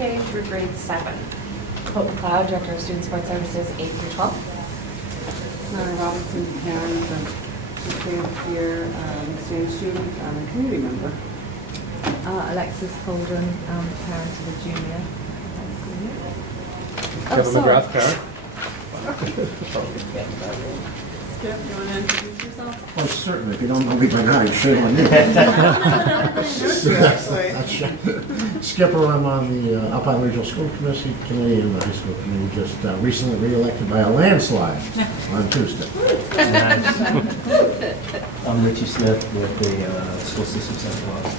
K through grade 7. Hope McLeod, Director of Student Support Services, 8 through 12. Mary Robinson, parent, kids here, exchange student, and a community member. Alexis Holdren, parent of a junior. Kevin McGrath, parent. Skip, you want to introduce yourself? Oh, certainly. If you don't know me by now, you should on me. Skipper, I'm on the Alpine Regional School Committee and the High School Committee, just recently re-elected by a landslide on Tuesday. I'm Richie Smith with the School System Psychologist.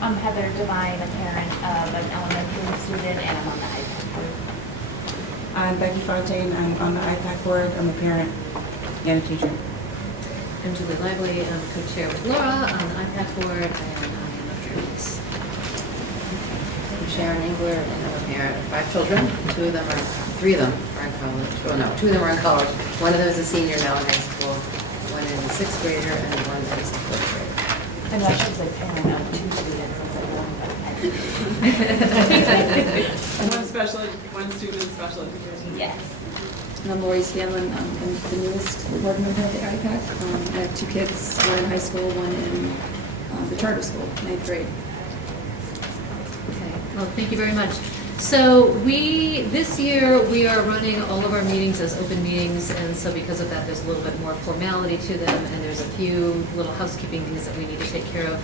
I'm Heather Devine, a parent of an elementary student, and I'm on the IPAC board. I'm Becky Fontaine. I'm on the IPAC board. I'm a parent and a teacher. I'm Julie Lively. I'm co-chair with Laura on the IPAC board, and I am a parent. I'm Sharon Engler, and I'm a parent of 5 children. 3 of them are in college. Oh no, 2 of them are in college. One of them is a senior now in high school. One is a 6th grader, and one is a 4th grader. I'm actually like parent of 2 students instead of 1 student in special education. Yes. And I'm Lori Scanlon. I'm the newest board member of the IPAC. I have 2 kids, one in high school, one in the charter school, 9th grade. Okay, well, thank you very much. So this year, we are running all of our meetings as open meetings, and so because of that, there's a little bit more formality to them, and there's a few little housekeeping things that we need to take care of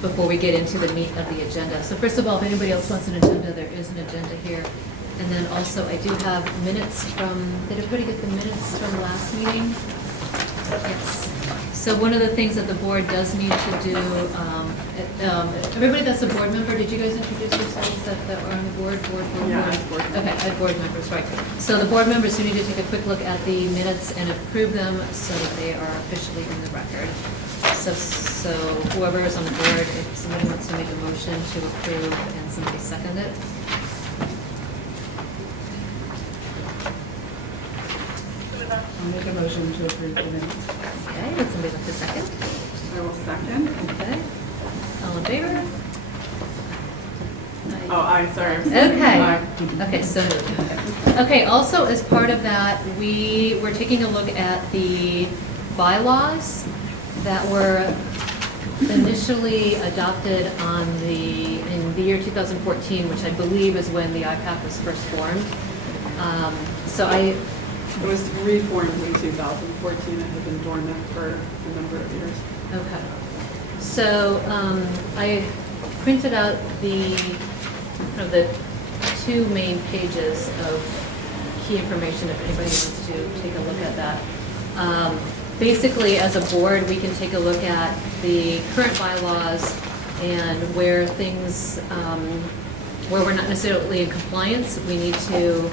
before we get into the meat of the agenda. So first of all, if anybody else wants an agenda, there is an agenda here. And then also, I do have minutes did everybody get the minutes from last meeting? Yes. So one of the things that the board does need to do, everybody that's a board member, did you guys introduce yourselves that were on the board? Yeah, Board? Okay, I have board members, right. So the board members do need to take a quick look at the minutes and approve them so that they are officially in the record. So whoever is on the board, if somebody wants to make a motion to approve and somebody second it. I'll make a motion to approve the minutes. Okay, would somebody like to second? I will second. Okay. All in favor? Oh, aye, sorry. Okay. Aye. Okay, so moved. Okay, also as part of that, we were taking a look at the bylaws that were initially adopted in the year 2014, which I believe is when the IPAC was first formed. It was reformed in 2014 and had been dormant for a number of years. Okay. So I printed out the 2 main pages of key information if anybody wants to take a look at that. Basically, as a board, we can take a look at the current bylaws and where things, where we're not necessarily in compliance. We need to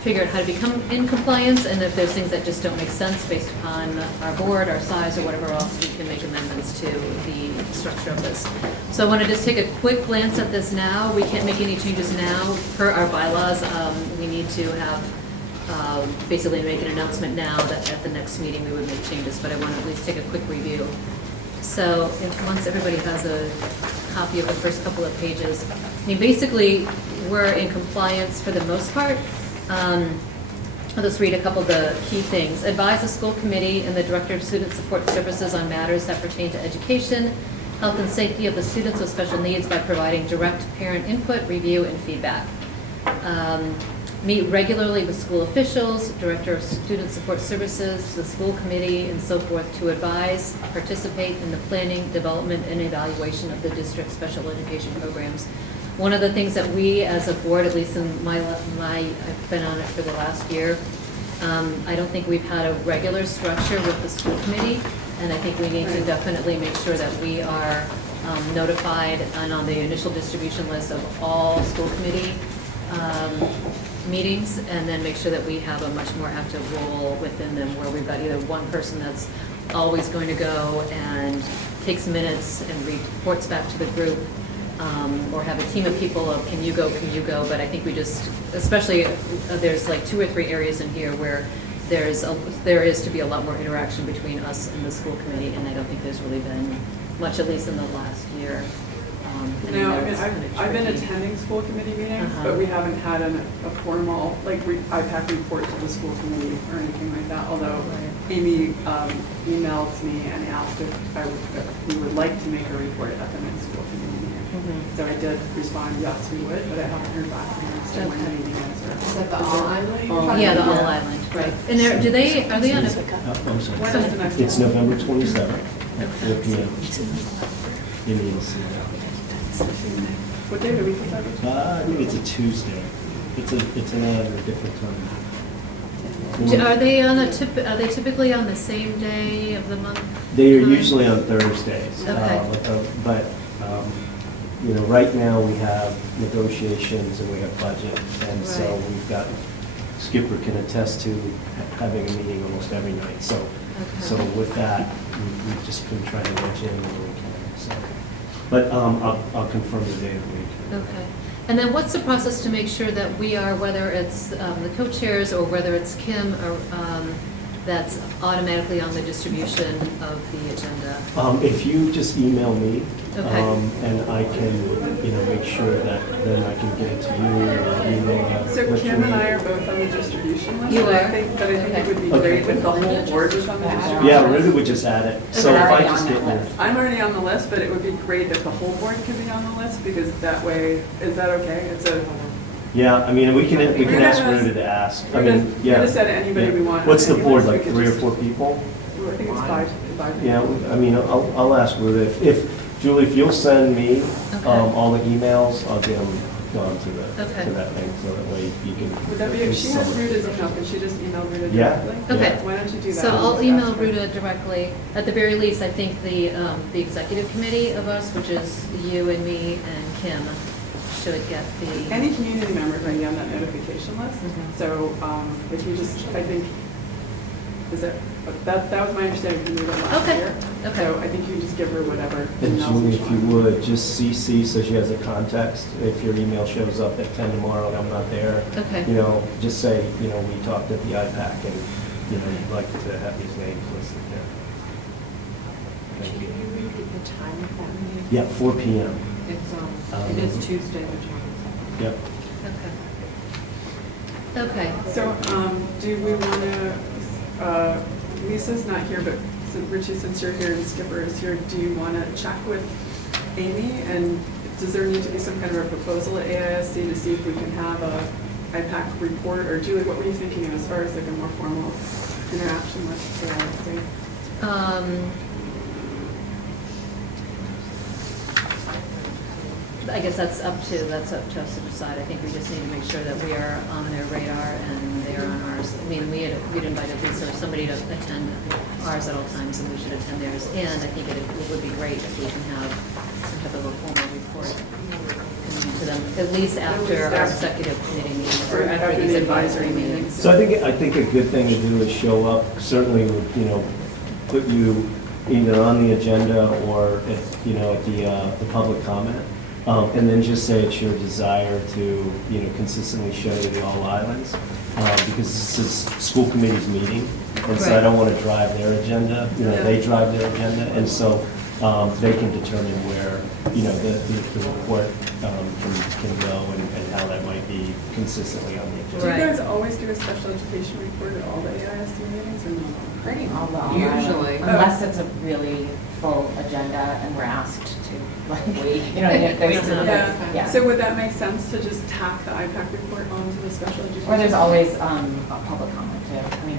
figure out how to become in compliance, and if there's things that just don't make sense based upon our board, our size, or whatever else, we can make amendments to the structure of this. So I want to just take a quick glance at this now. We can't make any changes now per our bylaws. We need to have basically make an announcement now that at the next meeting we would make changes, but I want to at least take a quick review. So once everybody has a copy of the first couple of pages, I mean, basically we're in compliance for the most part. I'll just read a couple of the key things. Advise the school committee and the director of student support services on matters that pertain to education, health and safety of the students with special needs by providing direct parent input, review, and feedback. Meet regularly with school officials, director of student support services, the school committee, and so forth to advise, participate in the planning, development, and evaluation of the district's special education programs. One of the things that we as a board, at least in I've been on it for the last year, I don't think we've had a regular structure with the school committee, and I think we need to definitely make sure that we are notified and on the initial distribution list of all school committee meetings, and then make sure that we have a much more active role within them where we've got either one person that's always going to go and takes minutes and reports back to the group, or have a team of people of can you go, but I think we just, especially there's like 2 or 3 areas in here where there is to be a lot more interaction between us and the school committee, and I don't think there's really been much, at least in the last year. Any No, I mean, notes kind of I've been tricky. attending school committee meetings, Uh-huh. but we haven't had a formal, like, IPAC report to the school committee or anything like that, although Right. Amy emailed me and asked if if we would like to make a report at the next school committee meeting. Mhm. So I did respond, yes, we would, but I haven't heard back from her, so when the meeting is. Is that the All Island? Yeah, the All Island, right. And are they on a, I'm When sorry. is the next It's one? November 27th at 4 PM. You need to see What day of the week is that? that. I think it's a Tuesday. It's another different time. are they on are they typically on the same day of the month? They are time? usually on Thursdays. Okay. But, you know, right now we have negotiations and we have budget. And so Right. we've got, Skipper can attest to having a meeting almost every night. So with that, we've just been trying to wedge in where we can. So. But I'll confirm the day of the week. Okay. And then what's the process to make sure that we are, whether it's the co-chairs or whether it's Kim, or that's automatically on the distribution of the agenda? If you just email me, Okay. and I can, you know, make sure that then I can get it to you or email. So Kim and I are both on the distribution list. You but I are? think it would be Okay. great if the whole board was on the distribution. Yeah, Rudy would just add it. So if I just get your, I'm already on the list, but it would be great if the whole board could be on the list, because that way, is that okay? It's a, yeah, I mean, we can Ruda ask has- Rudy to ask. I Ruda- mean, yeah. Ruda said anybody we want. What's the on any board, list, we like could 3 or just- 4 people? I think it's five. Yeah, I mean, I'll ask Rudy. If, Julie, if you'll send me Okay. all the emails, I'll get them gone to Okay. that thing, so that way you can. Would that be, if she has Ruta's email, can she just email Ruta Yeah. directly? Okay. Why don't you do that? So I'll Just email ask her. Ruta directly. At the very least, I think the executive committee of us, which is you and me and Kim, should get the. Any community member can be on that notification list. Mhm. So if you just, I think, that was my understanding from Ruta last Okay. year. Okay. So I think you just give her whatever. And emails Julie, you if you want. would, just CC so she has a context. If your email shows up at 10 tomorrow and I'm not there, Okay. you know, just say, you know, we talked at the IPAC and, you know, you'd like to have these names listed there. Thank you. repeat the time of that meeting? Yeah, 4 PM. It is Tuesday, the 27th. Yep. Okay. Okay. So do we want to, Lisa's not here, but Richie, since you're here and Skipper is here, do you want to check with Amy? And does there need to be some kind of a proposal at AISC to see if we can have a IPAC report? Or Julie, what were you thinking as far as like a more formal interaction with AISC? I guess that's up to us to decide. I think we just need to make sure that we are on their radar and they're on ours. I mean, we'd invited Lisa or somebody to attend ours at all times, and we should attend theirs. And I think it would be great if we can have some type of a formal report coming to them, at least after our executive committee meetings or after these advisory meetings. So I think a good thing to do is show up, certainly would, you know, put you either on the agenda or at, you know, at the public comment. And then just say it's your desire to, you know, consistently show you the All Islands, because this is school committee's meeting, and so I Right. don't want to drive their agenda, you know, they drive their agenda, and so they can determine where, you know, the report can go and how that might be consistently on the Do agenda. you Right. guys always do a special education report at all the AISC meetings or no? Pretty well. Usually. Unless it's a really full agenda and we're asked to, like, wait, you know, if there's some, yeah. So would that make sense to just tack the IPAC report onto the special education? Or there's always a public comment too, I mean.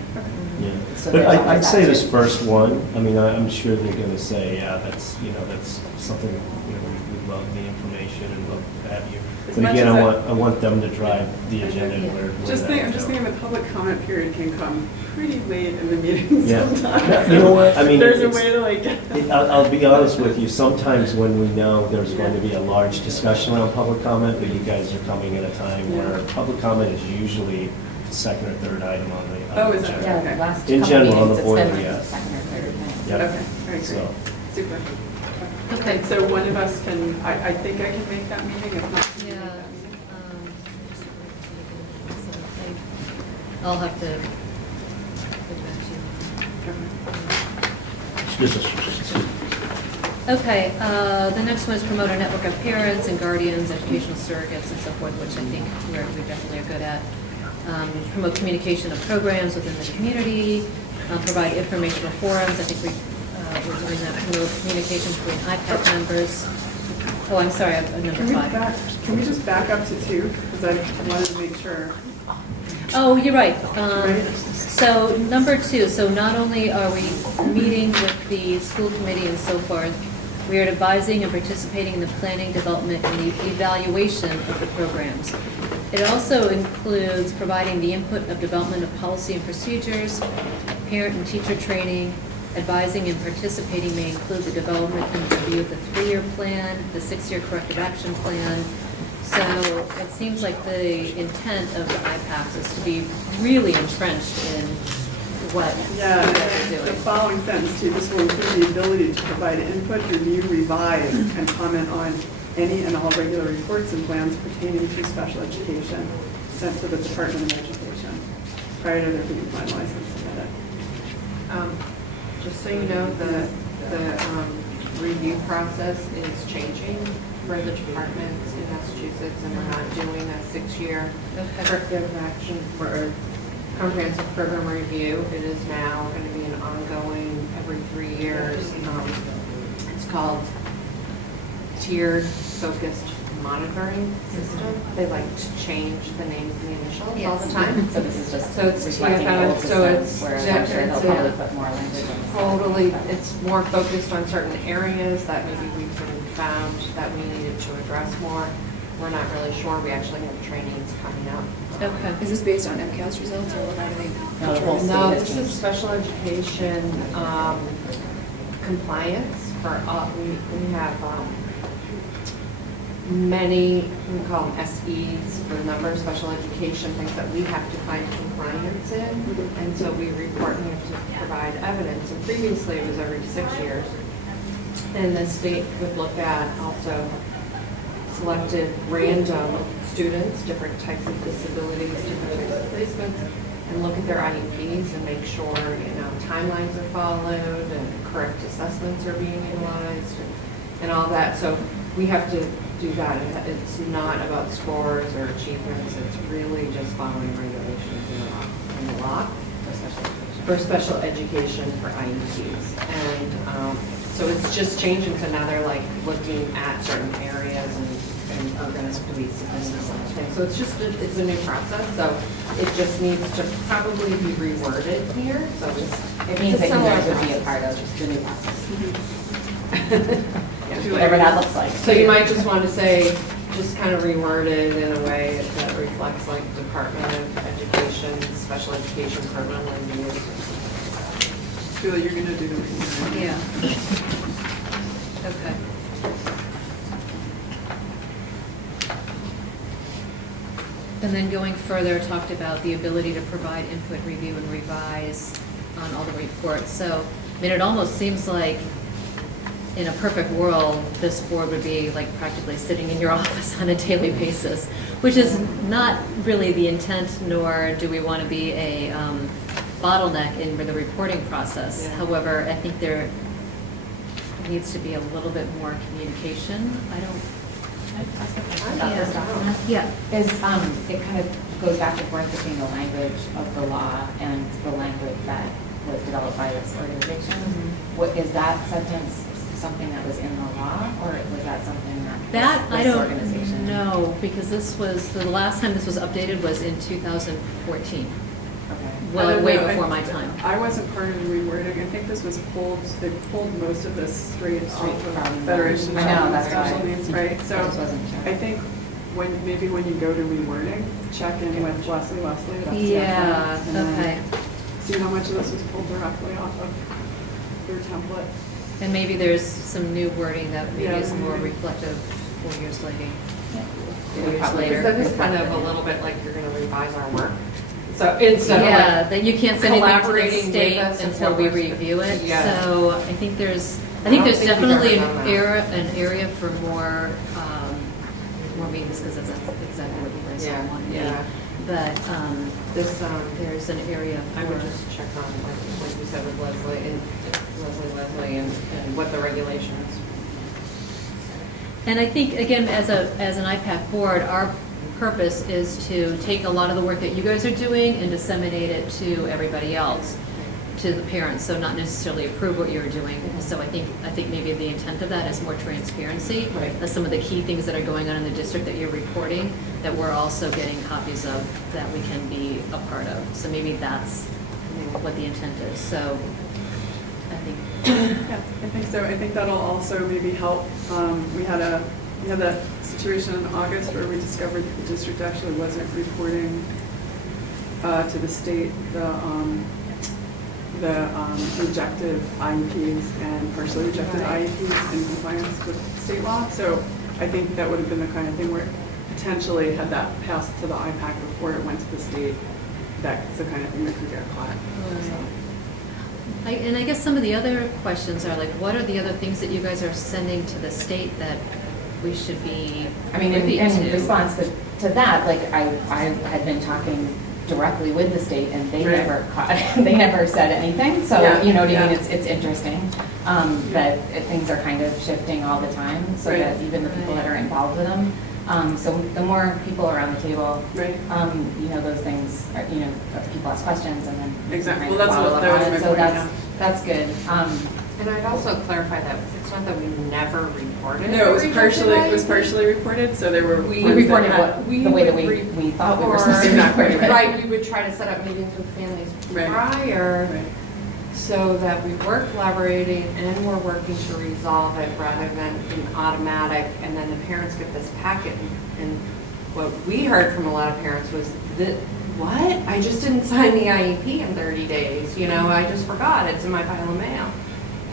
Yeah, So but there's I'd always say that this too. first one, I mean, I'm sure they're gonna say, yeah, that's, you know, that's something, you know, we'd love the information and love to have you. As But much again, as I want them to drive the agenda and where I'm just thinking that the public comment period can come pretty late in the meeting Yeah. sometimes. You know what, I mean, There's a it's- way to like get. I'll be honest with you, sometimes when we know there's going to be a large discussion around public comment, but you guys are coming at a time where public comment is usually the second or third item on the Oh, is it? agenda. Yeah, Okay. the last In couple general, on the meetings, it's board, been like yeah. the second or third thing. Yep. Okay, all right, So, great, super. Okay. So one of us can, I think I can make that meeting, if not, can you Yeah. make that meeting? I'll have to get back to you. Okay. Excuse us. Okay, the next one is promote a network of parents and guardians, educational surrogates and so forth, which I think we definitely are good at. Promote communication of programs within the community, provide informational forums. I think we're doing that. Promote communication between IPAC members. Oh, I'm sorry, number 5. Can we just back up to 2? Because I wanted to make sure. Oh, you're right. Right. So number 2, so not only are we meeting with the school committee and so forth, we are advising and participating in the planning, development, and the evaluation of the programs. It also includes providing the input of development of policy and procedures, parent and teacher training. Advising and participating may include the development and review of the 3-year plan, the 6-year corrective action plan. So it seems like the intent of the IPACs is to be really entrenched in what you Yeah, guys are the doing. following sentence too, this will include the ability to provide input, review, revise, and comment on any and all regular reports and plans pertaining to special education sent to the Department of Education prior to their being finalized and submitted. Just so you know, the review process is changing for the departments in Massachusetts, and we're not doing a 6-year corrective action for comprehensive program review. It is now going to be an ongoing every 3 years. It's called tiered focused monitoring system. They like to change the names and the initials all the time. So this is just So it's reflecting the old so it's system, whereas I'm sure they'll probably put more language on this. totally, it's more focused on certain areas that maybe we've found that we needed to address more. We're not really sure. We actually have trainings coming up. Okay. Is this based on MCAS results, or how do they? No, the whole No, state has this is changed. special education compliance for, we have many, we call them SEs for the number of special education things that we have to find compliance in. And so we report and we have to provide evidence. And previously it was every 6 years. And the state would look at also selected random students, different types of disabilities, different types of placements, and look at their IEPs and make sure, timelines are followed and correct assessments are being utilized and all that. So we have to do that. It's not about scores or achievements. It's really just following regulations in the law for special education for IEPs. And so it's just changing. So now they're like looking at certain areas and we're going to be submitting something. So it's a new process. So it just needs to probably be reworded here. So It means that you guys would be a part of the new process. Whatever that looks like. So you might just want to say, just kind of reword it in a way that reflects like Department of Education, Special Education Program Review. Julie, you're going to do the review. Yeah. Okay. And then going further, talked about the ability to provide input, review, and revise on all the reports. So, I mean, it almost seems like in a perfect world, this board would be like practically sitting in your office on a daily basis, which is not really the intent, nor do we want to be a bottleneck in the reporting process. Yeah. However, I think there needs to be a little bit more communication. Yeah. Is, it kind of goes back and forth between the language of the law and the language that was developed by this organization. Mm-hmm. What, is that sentence something that was in the law, or was that something that I this don't organization? know, because this was, the last time this was updated was in 2014. Okay. Well, way No, before my time. I wasn't part of the rewording. I think this was pulled, they pulled most of this straight off Straight of from- Federation I of know, Children with that's Special why. Needs, right? So I just wasn't sure. I think maybe when you go to rewording, check in with Leslie, that's Yeah, and then okay. see how much of this was pulled directly off of your template. And maybe there's some new wording that maybe Yeah, is more maybe. reflective 4 years later. Yeah. 4 years Probably. later. That is kind of a little bit like you're going to revise our work. So instead of Yeah, like that you can't send anything to the collaborating with state us until until we we're- review it. Yeah. So I think there's I don't think we've definitely ever done that. an area for more meetings, because that's exactly what you guys all want to do. Yeah. But This, there's an area I would for, just check on, like you said with Leslie and what the regulations And I think, again, as an IPAC board, our purpose is to take a lot of the work that you guys are doing and disseminate it to everybody else, to the parents, so not necessarily approve what you're doing. So I think maybe the intent of that is more transparency. Right. That's some of the key things that are going on in the district that you're reporting, that we're also getting copies of, that we can be a part of. So maybe that's what the intent is. So I think. Yeah, I think so. I think that'll also maybe help. We had that situation in August where we discovered that the district actually wasn't reporting to the state the rejected IEPs and partially rejected IEPs in compliance with state law. So I think that would have been the kind of thing where potentially had that passed to the IPAC before it went to the state, that's the kind of thing that could get caught. So. And I guess some of the other questions are like, what are the other things that you guys are sending to the state that we should be I mean, privy in to? response to that, like I had been talking directly with the state, and they Right. never caught, they never said anything. So Yeah. you know what I Yeah. mean? It's interesting that things are kind of shifting all the time, so Right. that even the people that are involved with them. So the more people around the table, Right. you know, those things, are, you know, people ask questions and then Exactly. kind Well, of that's follow what up that on was it. my So point, that's good. And I'd also clarify that it's not that we never reported. No, it was rejected partially IEPs. reported. So there were We ones that reported had- what we the way that would we thought we were Or- supposed to Exactly. report it. Right, we would try to set up meetings with families Right. prior, Right. so that we were collaborating and we're working to resolve it rather than an automatic, and then the parents get this packet. And what we heard from a lot of parents was that, what? I just didn't sign the IEP in 30 days, you know, I just forgot, it's in my pile of mail.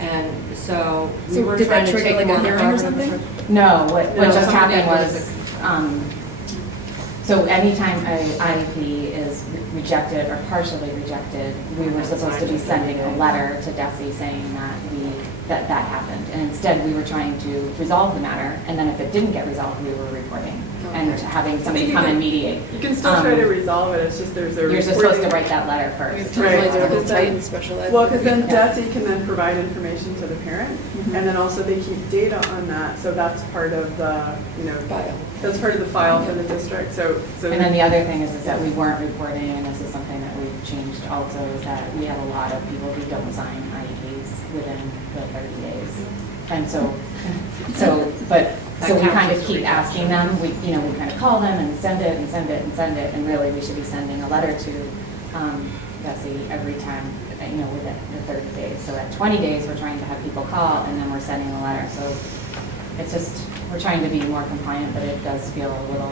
And so we So were did trying that to trigger take like a more hearing or collaborative something? approach. No, what No, just somebody happened was was, so anytime a IEP is rejected or partially rejected, we were supposed to be sending a letter to DESI saying that that happened. And instead, we were trying to resolve the matter, and then if it didn't get resolved, we were reporting and Okay. having I somebody think come you and can- mediate. You can still try to resolve it. It's just there's a You're just supposed to reporting- write that letter first. Right. Timelines are a little Because tight then- in special ed. Well, because then Yeah. DESI can then provide information to the parent, Mhm. and then also they keep data on that, so that's part of the, you know, File. that's part of the file for the district, so. And then the other thing is that we weren't reporting, and this is something that we've changed also, is that we have a lot of people who don't sign IEPs within the 30 days. And so we kind of keep asking them, we kind of call them and send it and send it and send it, and really we should be sending a letter to Bessie every time, within the 30 days. So at 20 days, we're trying to have people call, and then we're sending a letter. So it's just, we're trying to be more compliant, but it does feel a little,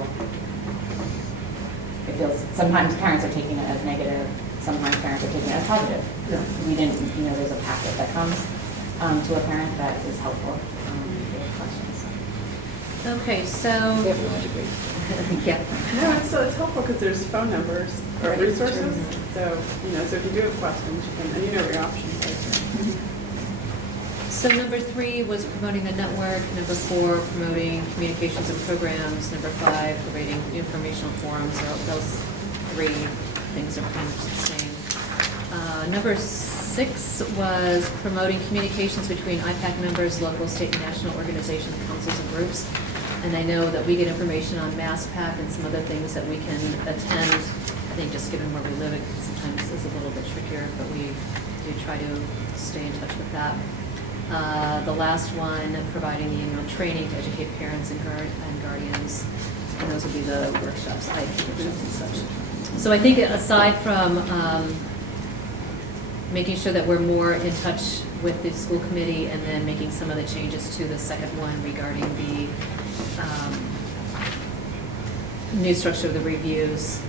it feels, sometimes parents are taking it as negative, sometimes parents are taking it as positive. We didn't, there's a packet that comes to a parent that is helpful with questions. Okay, so, They have a law degree. yeah. No, it's helpful because there's phone numbers or Right. resources, so, so if you do have questions, you can, and you know what your options are. So number 3 was promoting the network, number 4, promoting communications and programs, number 5, providing informational forums. Those 3 things are kind of the same. Number 6 was promoting communications between IPAC members, local, state, and national organizations, councils, and groups. And I know that we get information on MassPAC and some other things that we can attend. I think just given where we live, it sometimes is a little bit trickier, but we do try to stay in touch with that. The last one, providing the annual training to educate parents and guardians. And those would be the workshops, IEP workshops and such. So I think aside from making sure that we're more in touch with the school committee and then making some of the changes to the second one regarding the new structure of the reviews,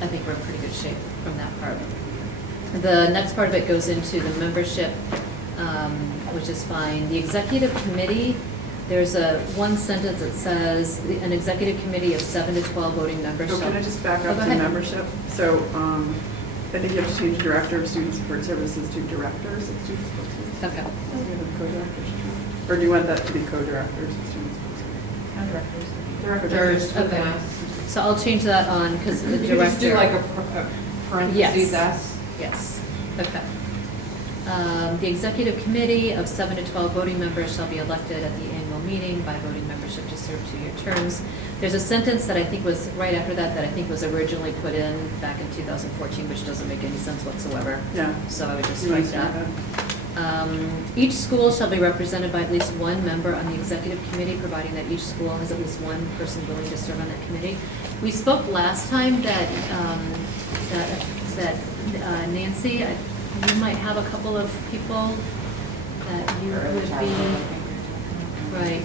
I think we're in pretty good shape from that part. The next part of it goes into the membership, which is fine. The executive committee, there's one sentence that says, an executive committee of 7 to 12 voting members So shall. can I just back Oh, up go to ahead. membership? So I think you have to change director of student support services to directors of student support services. Okay. You have a co-directors. Or do you want that to be co-directors of student support services? Directors, Okay. So I'll change that on, because the You could just do director. like a parentheses Yes. S. Yes, okay. The executive committee of 7 to 12 voting members shall be elected at the annual meeting by voting membership to serve 2-year terms. There's a sentence that I think was right after that I think was originally put in back in 2014, which doesn't make any sense whatsoever. Yeah. So I would just You strike might that. strike Each school shall be represented by at least one member on the executive committee, providing that each school has at least one person willing to serve on that committee. We spoke last time that Nancy, you might have a couple of people that you would be, right.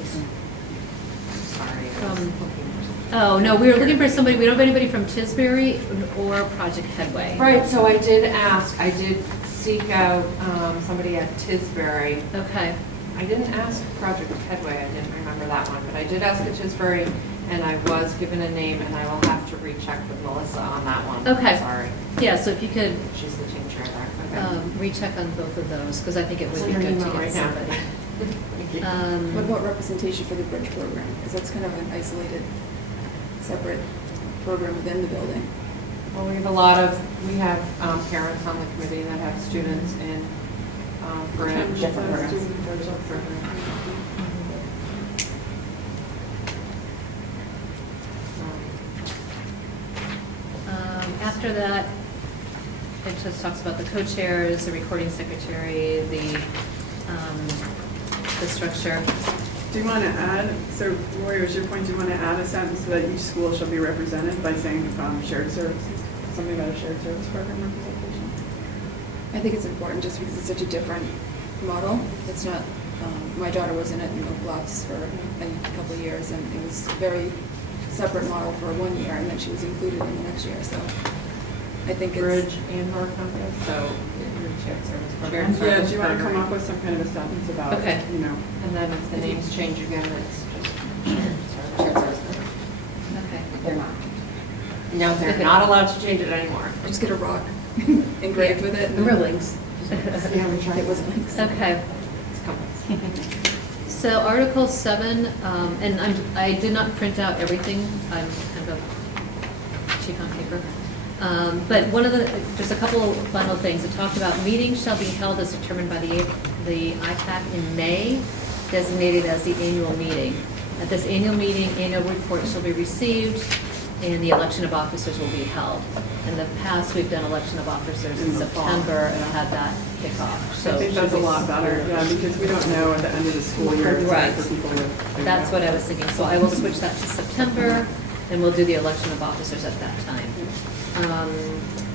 Oh, no, we were looking for somebody, we don't have anybody from Tisbury or Project Headway. Right, so I did seek out somebody at Tisbury. Okay, I didn't ask Project Headway, I didn't remember that one, but I did ask at Tisbury, and I was given a name, and I will have to recheck with Melissa on that one. Okay. Sorry, yeah, so if you could she's the team chair there. Okay. recheck on both of those, because I think it would Send be her good an to email get right now. somebody. Thank you. What about representation for the bridge program? Because that's kind of an isolated, separate program within the building. Well, we have parents on the committee that have students in bridge. Different programs. After that, it just talks about the co-chairs, the recording secretary, the structure. Do you want to add, so Lori, was your point, do you want to add a sentence that each school shall be represented by saying shared services, something about a shared service program representation? I think it's important just because it's such a different model. It's not, my daughter was in it in Oak Bluffs for a couple of years, and it was a very separate model for 1 year, and then she was included in the next year, so I think it's. Bridge and North Compass, so shared service program. Yeah, do you want to come up with some kind of a sentence about, Okay. you know? And then if the names change again, it's just shared service program. Okay. They're not. No, they're not allowed to change it anymore. Just get a rock engraved with it. Remember links? Yeah, we tried. It was links. Okay. It's Compass. So Article 7, and I did not print out everything, I'm kind of cheap on paper. But just a couple of final things. It talked about meetings shall be held as determined by the IPAC in May, designated as the annual meeting. At this annual meeting, annual report shall be received, and the election of officers will be held. In the past, we've done election of officers in In the fall, September and yeah. had that kick off. So I think that's a lot better, yeah, because we don't know at the end of the school year. It's Right. hard for people to figure That's out. what I was thinking, so I will switch that to September, and we'll do the election of officers at that time.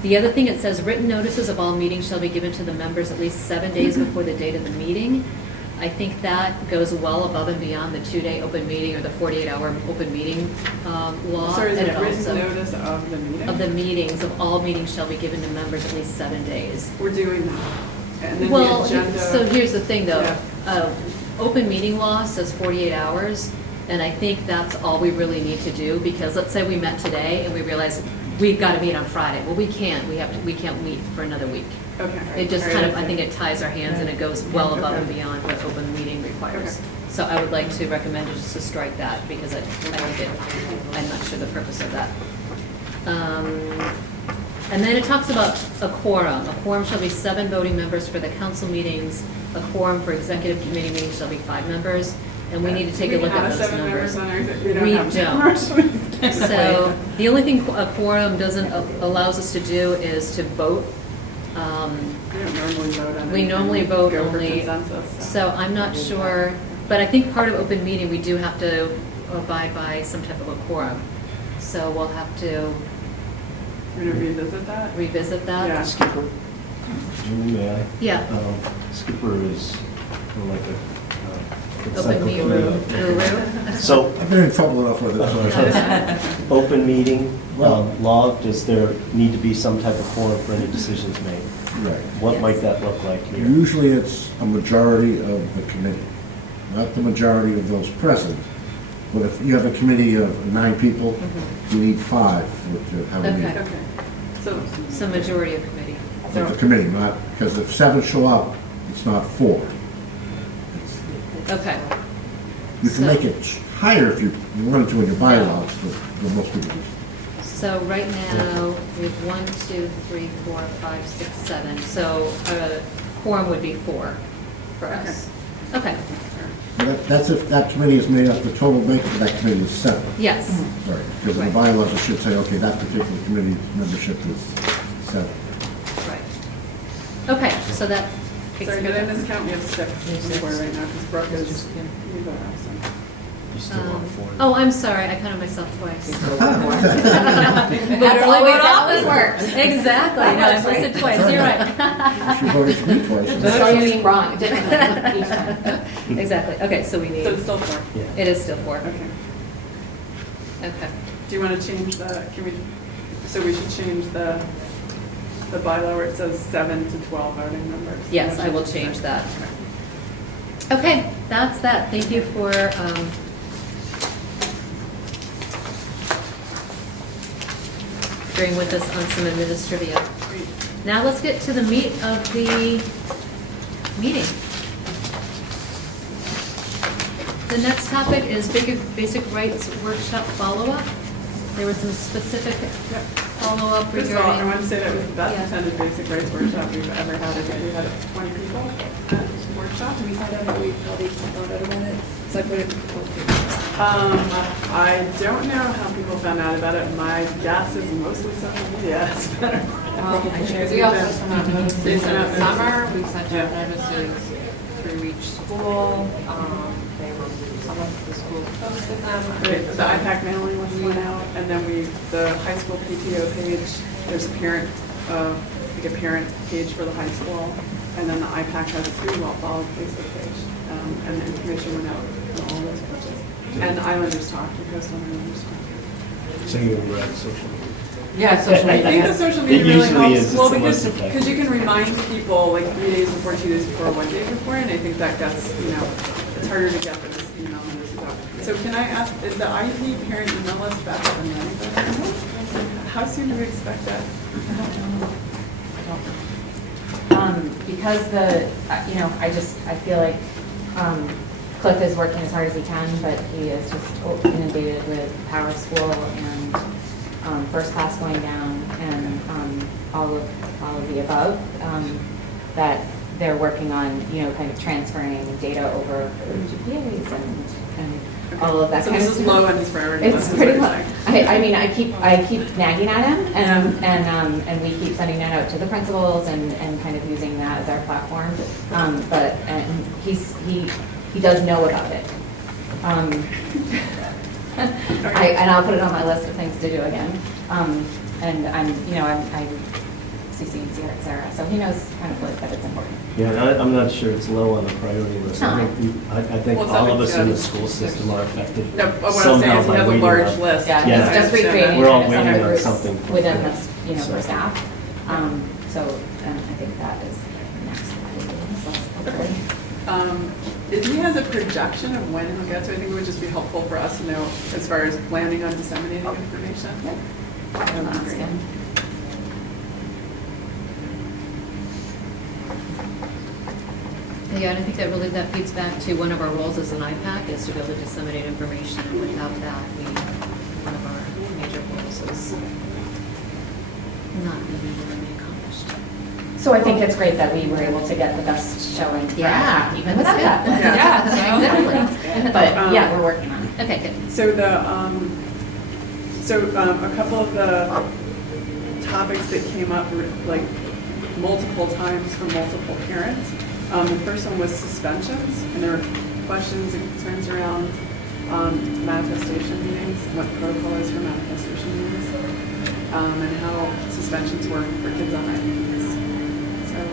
The other thing, it says, written notices of all meetings shall be given to the members at least 7 days before the date of the meeting. I think that goes well above and beyond the 2-day open meeting or the 48-hour open meeting law. Sorry, is and it it written also- notice of the meeting? Of the meetings, of all meetings shall be given to members at least 7 days. We're doing that. And then the Well, agenda. so here's the thing, though. Yeah. Open meeting law says 48 hours, and I think that's all we really need to do, because let's say we met today and we realize we've got to meet on Friday. Well, we can't. We can't meet for another week. Okay. It just All kind right, of, I think it ties our hands and it goes well above and Okay. beyond what open meeting requires. Okay. So I would like to recommend just to strike that, because I think I'm not sure the purpose of that. And then it talks about a quorum. A quorum shall be 7 voting members for the council meetings. A quorum for executive committee meetings shall be 5 members. And we need to take a look at those We have 7 members numbers. on our, We have don't. 7 members. So the only thing a quorum allows us to do is to vote. We don't normally vote on it. We normally vote Go for only, consensus, so I'm not sure, but I think part of open meeting, we do have to abide by some type of a quorum. So we'll have to We're gonna revisit that? revisit that. Yeah. Skipper, may I? Yeah. Skipper is like a Open meeting guru. So, I've been in trouble enough with it, so open meeting Well- law, does there need to be some type of forum for any decisions made? right. What Yes. might that look like here? Usually it's a majority of the committee, not the majority of those present. But if you have a committee of 9 people, you need 5 to have a Okay. meeting. Okay, so, So majority of committee. Of the committee, not, because if 7 show up, it's not 4. Okay. You can So- make it higher if you want to in your bylaws, but most people do. So right now, we have 1, 2, 3, 4, 5, 6, 7. So quorum would be 4 for us. Okay, That's if that committee is made up, the total makeup of that committee is 7. yes. Right, because in the Right. bylaws, it should say, okay, that particular committee membership is 7. Right. Okay, so that takes Sorry, care did I of that. miscount? We have 6 before right now, because Brooke is, we vote absent. You still want 4? Oh, I'm sorry, I counted myself twice. That's always, that always works. Exactly, no, I listed twice, you're right. She voted for me twice. So you mean wrong, differently each time. Exactly, okay, so we So it's need, still 4. Yeah. it is still 4. Okay. Okay. Do you want to change so we should change the bylaw where it says 7 to 12 voting members? Yes, I will change that. Okay, that's that. Thank you for bearing with us on some administrivia. Great. Now let's get to the meat of the meeting. The next topic is basic rights workshop follow-up. There was some specific follow-up First of all, I regarding. want to say that it was the best Yeah. attended basic rights workshop we've ever had. I think we had 20 people at the workshop. Do we find out how they found out about it? So I put it. I don't know how people found out about it. My guess is mostly social media. We also sent out notices They in sent out the notices. summer, we sent Yeah. out notices through each school. Some of the schools posted them. The IPAC mailing list went out, and then the high school PTO page, there's a parent, like a parent page for the high school, and then the IPAC has a pretty well-followed Facebook page, and the information went out on all those pages. And Islanders Talk, you post on Islanders Talk. So you read social media? Yeah, social I media. think the social It media really usually helps, is. well, It's the because most effective. you can remind people like 3 days before, 2 days before, 1 day before, and I think that gets, it's harder to get this email notices out. So can I ask, is the IEP parent email list back up and running? How soon do we expect that? Because I feel like Cliff is working as hard as he can, but he is just inundated with Power School and first class going down and all of the above, that they're working on, kind of transferring data over GPAs and all of that So kind of this stuff. is low on his priority list. It's is pretty what much. you're saying. I mean, I keep nagging at him, and we keep sending that out to the principals and kind of using that as our platform. But he does know about it. And I'll put it on my list of things to do again. And I'm CC'ing Sarah, so he knows kind of that it's important. Yeah, and I'm not sure it's low on the priority list. I think Well, it's all not of us like, in yeah. the school system are affected No, but what I'm saying somehow is he by has a waiting large on. list. Yeah, Yeah. he's just recreating We're all kind of some waiting other on groups something. within the, for staff. So I think that is next. If he has a projection of when he'll get to, I think it would just be helpful for us to know as far as planning on disseminating information. That would be Ask great. him. Yeah, and I think that feeds back to one of our roles as an IPAC is to be able to disseminate information. And without that, one of our major roles is not going to be able to be accomplished. So I think it's great that we were able to get the best showing for Yeah, IPAC, even without that. Yeah. Exactly. But yeah, we're working on it. Okay, good. So a couple of the topics that came up like multiple times from multiple parents. The first one was suspensions, and there were questions and concerns around manifestation meetings, what protocol is for manifestation meetings, and how suspensions work for kids on IEPs. So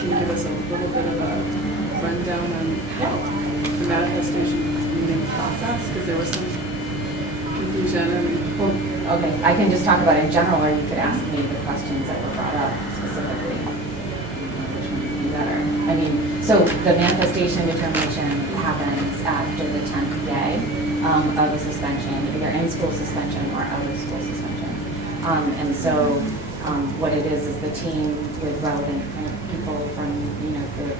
can you give us a little bit of a rundown on the manifestation meeting process? Because there was some confusion. Well, okay, I can just talk about it in general, or you could ask me the questions that were brought up specifically. Which one would be better? I mean, so the manifestation determination happens after the 10th day of a suspension, either in-school suspension or out-of-school suspension. And so what it is the team with relevant kind of people from, the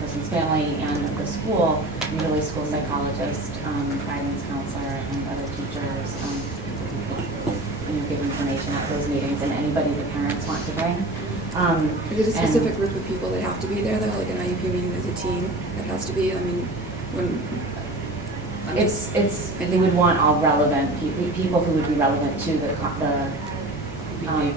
person's family and the school, usually school psychologist, guidance counselor, and other teachers, give information at those meetings, and anybody the parents want to bring. Is it a And specific group of people that have to be there, though, like an IEP meeting as a team that has to be? I mean, when... I'm just- You would want all relevant, people who would be relevant to the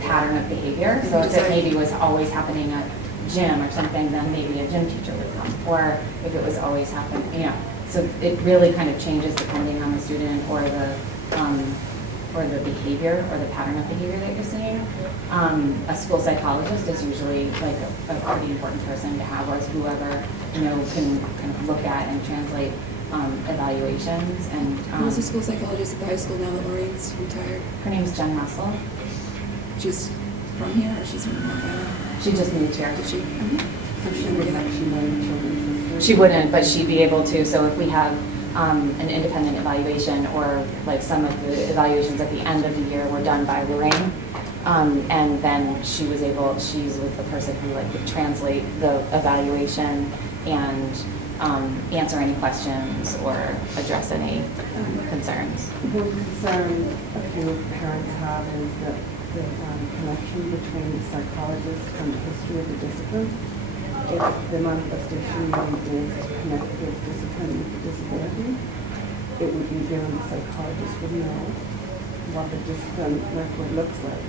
pattern of behavior. So if it maybe was always happening at gym or something, then maybe a gym teacher would come. Or if it was always happening, so it really kind of changes depending on the student or the behavior or the pattern of behavior that you're seeing. A school psychologist is usually like a pretty important person to have, or whoever, can kind of look at and translate evaluations. And Who's the school psychologist at the high school now that Lorraine's retired? her name is Jen Russell. She's from here, or she's from North Carolina? She just moved here. Did she? So she would actually know the children's history? She wouldn't, but she'd be able to. So if we have an independent evaluation, or like some of the evaluations at the end of the year were done by Lorraine, and then she's with the person who would translate the evaluation and answer any questions or address any concerns. One concern a few parents have is that the connection between the psychologist and the history of the discipline. If the manifestation is connected with discipline with disability, it would be given the psychologist would know what the discipline record looks like.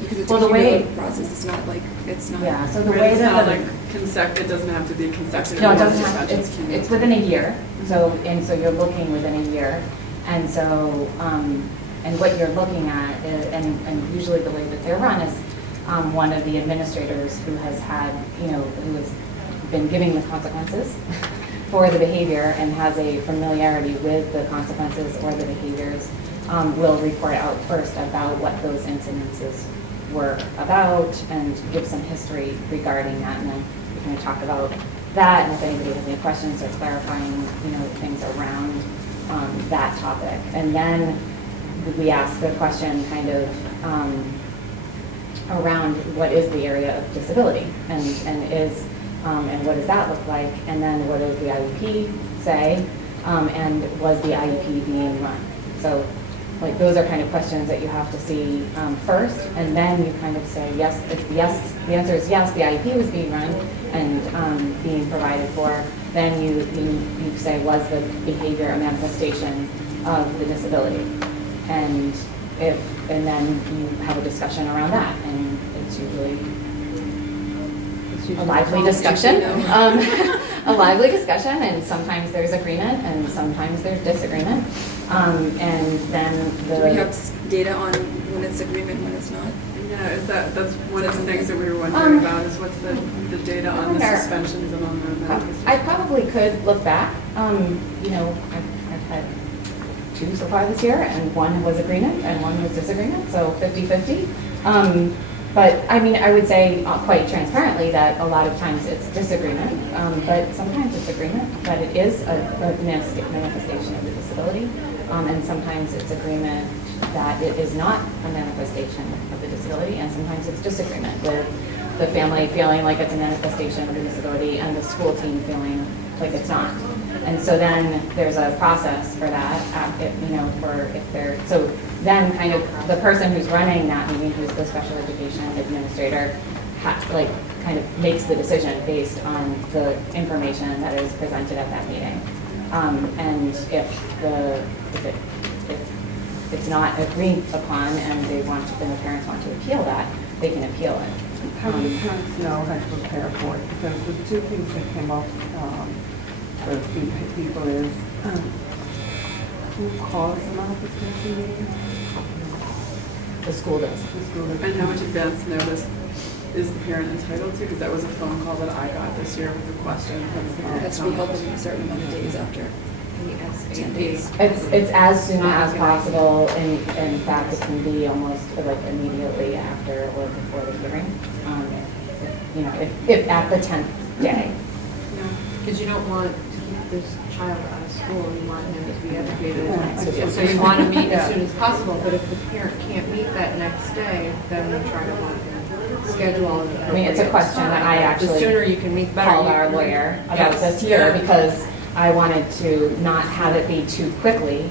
Because it's Well, a the way- cumulative process, it's not like, it's not... Yeah, so the But way it's that not the- like it doesn't have to be consecutive. No, it It's doesn't just have, just it's cumulative. within a year, so you're looking within a year. And so, and what you're looking at, and usually the way that they're run is, one of the administrators who has had, who has been giving the consequences for the behavior and has a familiarity with the consequences or the behaviors, will report out first about what those incidences were about and give some history regarding that, and then we can talk about that, and if anybody has any questions or clarifying, things around that topic. And then we ask the question kind of around what is the area of disability, and what does that look like, and then what does the IEP say, and was the IEP being run? So those are kind of questions that you have to see first, and then you kind of say yes. If the answer is yes, the IEP was being run and being provided for, then you say, was the behavior a manifestation of the disability? And then you have a discussion around that, and it's usually a lively discussion. A lively discussion, and sometimes there's agreement, and sometimes there's disagreement. And then Do we have data on when it's agreement, when it's not? Yeah, that's one of the things that we were wondering about, is what's the data on the there. suspensions and on the manifestations? I probably could look back. I've had 2 so far this year, and 1 was agreement and 1 was disagreement, so 50-50. But I mean, I would say quite transparently that a lot of times it's disagreement, but sometimes it's agreement that it is a manifestation of the disability, and sometimes it's agreement that it is not a manifestation of the disability, and sometimes it's disagreement with the family feeling like it's a manifestation of the disability and the school team feeling like it's not. And so then there's a process for that, so then kind of the person who's running that meeting, who's the special education administrator, kind of makes the decision based on the information that is presented at that meeting. And if it's not agreed upon and the parents want to appeal that, they can appeal it. How do parents know how to prepare for it? Because the 2 things that came up for people is who calls the manifestation meeting? The school does. The school does. And how much advance notice is the parent entitled to? Because that was a phone call that I got this year with a question. It has to be held within a certain amount of days after. 10 days. It's as soon as possible, and in fact, it can be almost immediately after or before the hearing. If at the 10th day. Because you don't want to keep this child out of school, you want him to be educated. Yeah. So you want to meet as soon as possible, but if the parent can't meet that next day, then you try to schedule it. I mean, it's a question that I The actually sooner you can meet, the better. called our lawyer about this year, because I wanted to not have it be too quickly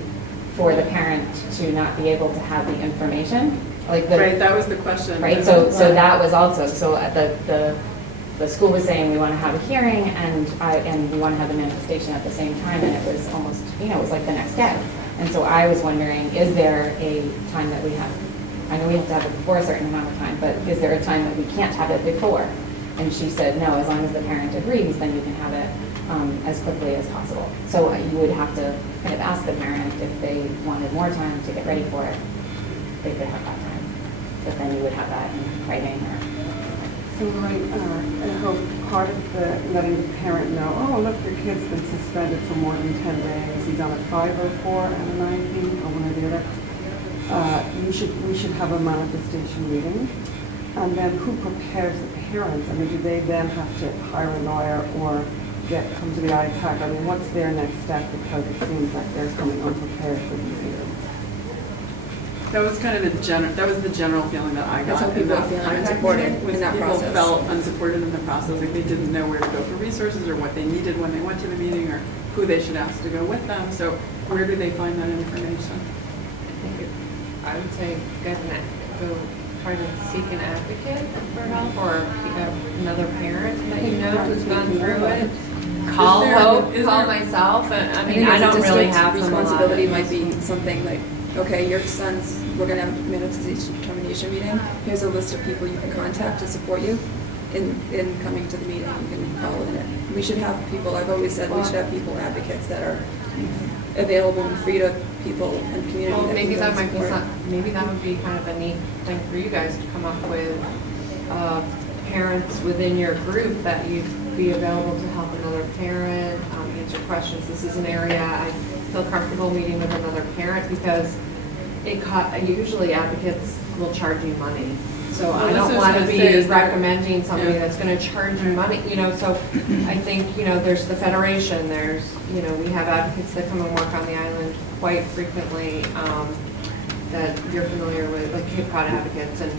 for the parent to not be able to have the information Like the. Right, that was the question. Right, so that was also, so the school was saying we want to have a hearing and we want to have the manifestation at the same time, and it was almost, it was like the next day. And so I was wondering, is there a time that we have, I know we have to have it before a certain amount of time, but is there a time that we can't have it before? And she said, no, as long as the parent agrees, then you can have it as quickly as possible. So you would have to kind of ask the parent if they wanted more time to get ready for it, they could have that time. But then you would have that in writing or. So I hope part of the letting the parent know, oh, look, your kid's been suspended for more than 10 days. He's on a 504 and a 19 or one or the other. We should have a manifestation meeting. And then who prepares the parents? I mean, do they then have to hire a lawyer or come to the IPAC? I mean, what's their next step? Because it seems like they're coming unprepared for the meeting. That was kind of the general feeling that I got. That's how people are feeling unsupported in that process. People felt unsupported in the process, like they didn't know where to go for resources or what they needed when they went to the meeting or who they should ask to go with them. So where do they find that information? I would say go try to seek an advocate for help or another parent that you know who's gone through it. Call Hope, call myself, and I mean, I don't really have responsibility. Might be something like, okay, your son's, we're gonna have a manifestation determination meeting. Here's a list of people you can contact to support you in coming to the meeting. You can call in it. We should have people, I've always said, we should have people, advocates that are available and free to people and community. Well, that maybe can that might be support. maybe that would be kind of a neat thing for you guys to come up with, parents within your group that you'd be available to help another parent, answer questions. This is an area I feel comfortable meeting with another parent because usually advocates will charge you money. So I don't want to be recommending somebody that's going to charge you money, so I think, there's the Federation, there's, we have advocates that come and work on the island quite frequently, that you're familiar with, like Cape Cod advocates, and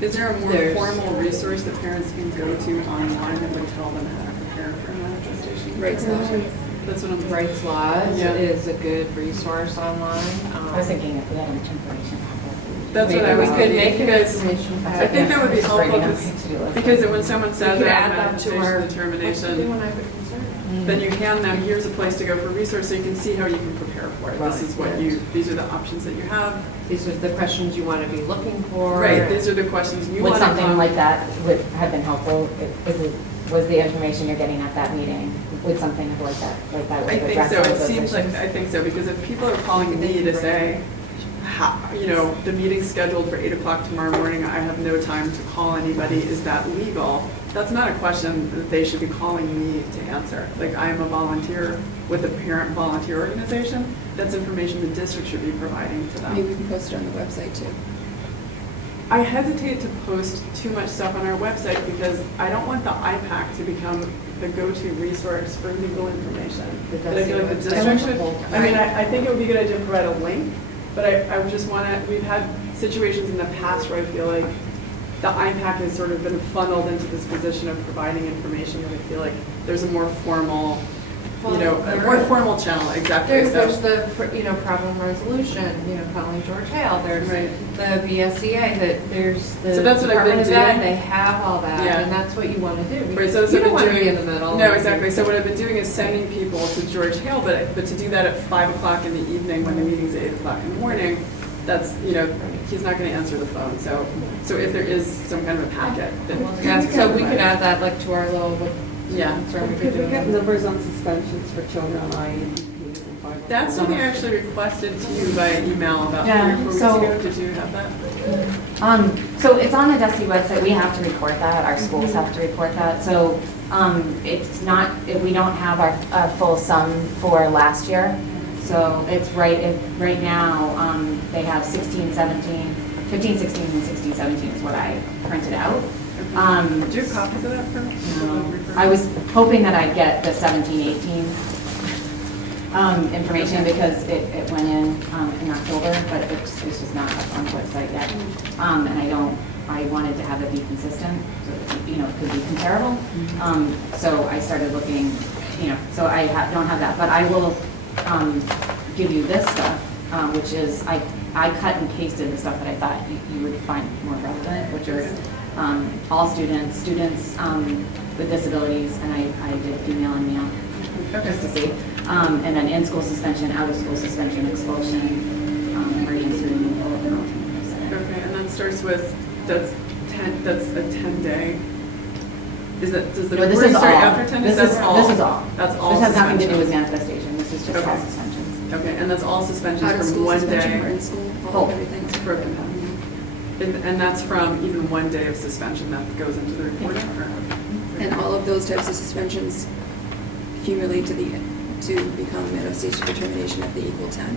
is there a more formal resource that parents can go to online that would tell them how to prepare for a manifestation? Right. That's what I'm Rights Laws is a good resource online. I was thinking if we had information. That's what I was could thinking. make an information I packet. think that would be helpful because when someone We says could that add that to our determination, when I have a concern. then you hand them, here's a place to go for resource so you can see how you can prepare for it. This is what these are the options that you have. These are the questions you want to be looking for. Right, these are the questions you Would want to something like that would have been helpful? Was the information you're getting at that meeting, would something like that would I think address so. some of It those seems like, issues? I think so, because if people are calling me to say, the meeting's scheduled for 8 o'clock tomorrow morning, I have no time to call anybody, is that legal? That's not a question that they should be calling me to answer. Like, I am a volunteer with a parent volunteer organization. That's information the district should be providing to them. Maybe we can post it on the website too. I hesitate to post too much stuff on our website because I don't want the IPAC to become the go-to resource for legal information. But I feel like the district should, I think it would be a good idea to provide a link, but I would just want to, we've had situations in the past where I feel like the IPAC has sort of been funneled into this position of providing information, and I feel like there's a more formal, a more formal channel, exactly. There's the, problem resolution, calling George Hale, there's the VSCA, there's the So that's what I've been Department of Ed, doing. they have all that, and that's what you want to do. Right, so that's You what don't want I've to been be doing. in the middle. No, exactly. So what I've been doing is sending people to George Hale, but to do that at 5 o'clock in the evening when the meeting's at 8 o'clock in the morning, that's, he's not going to answer the phone. So if there is some kind of a packet, then So we could add that like to our little, Could we get numbers on suspensions for children on IEPs and 504? That's something I actually requested to you by email about 3 or 4 weeks so- ago. Did you have that? So it's on the DESI website, we have to report that, our schools have to report that, so it's not, we don't have our full sum for last year, so it's right now, they have 16, 17, 15, 16, and 16, 17 is what I printed out. Do you have copies of that for me? I was hoping that I'd get the 17, 18 information because it went in October, but it's just not up on the website yet. And I wanted to have it be consistent, so it could be comparable. So I started looking, so I don't have that, but I will give you this stuff, which is, I cut and pasted the stuff that I thought you would find more relevant, which was all students, with disabilities, and I did female and male, just to see. And then in-school suspension, out-of-school suspension, expulsion, emergency removal, and alternative center. Okay, and that starts with, that's a 10-day. Does the No, this reporting is start all. after 10 days? This is That's all? This is all. That's all This has nothing to do with suspensions? manifestation, this is just all Okay. suspensions. Okay, and that's all suspensions Out of from school one suspension or day? in school, all Both. everything's Broken down. And that's from even one day of suspension that goes into the reporting? Or- And all of those types of suspensions accumulate to become manifestation determination at the equal 10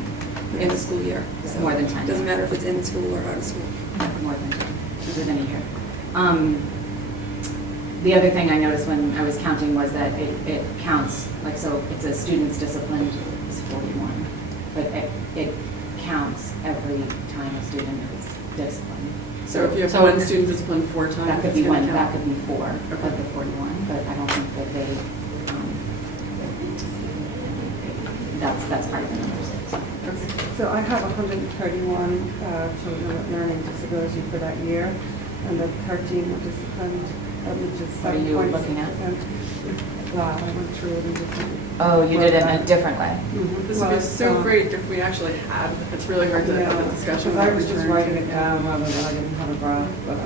in the school year. So More than 10. Doesn't matter if it's in school or out of school. More than 10, within a year. The other thing I noticed when I was counting was that it counts, like, so it says students disciplined is 41, but it counts every time a student is disciplined. So if you have one student disciplined 4 times, That could it's be gonna one, count. that could be 4 of Okay. the 41, but I don't think that they, that's part of the numbers. So I have 131 children with learning disability for that year, and the 13 were disciplined, which is What are you 7.6%. looking at? Wow, I went through it and just. Oh, you did it in a different way. This would be so great if we actually had, it's really hard to have a discussion. Because I was about just return. writing it down rather than I didn't have a graph, but,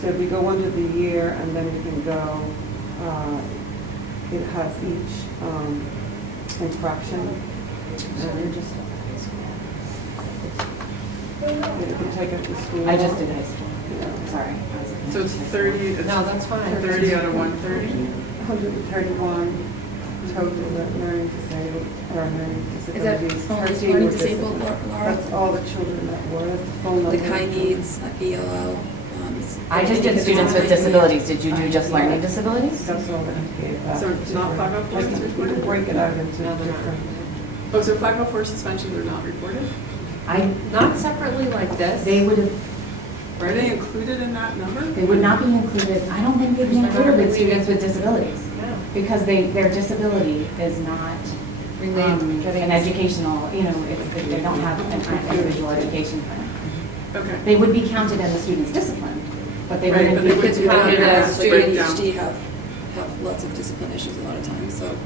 so if we go under the year and then we can go, it has each, infraction. So you're just. You can take it to school. I just did high school, Yeah. sorry. So it's 30, it's No, that's fine. 30 out of 130? 131 total that learning disabled, or learning Is that disabilities. only 13 learning were disabled, disciplined. Laura? That's all the children that were, that's the phone number. Like high needs, ELL. I just did students with disabilities. Did you do just learning disabilities? That's all that he gave back. So it's not 504 We is can reported? break it out into No, they're not. different. Oh, so 504 suspensions are not reported? Not separately like this. They would have, Are they included in that number? they would not be included, I don't think they'd be included with students with disabilities. No. Because their disability is not an educational, if they don't have an individual education plan. Okay. They would be counted in the student's discipline, but they Right, wouldn't but be. they would Kids be with counted as ADHD breakdown. have lots of discipline issues a lot of times, so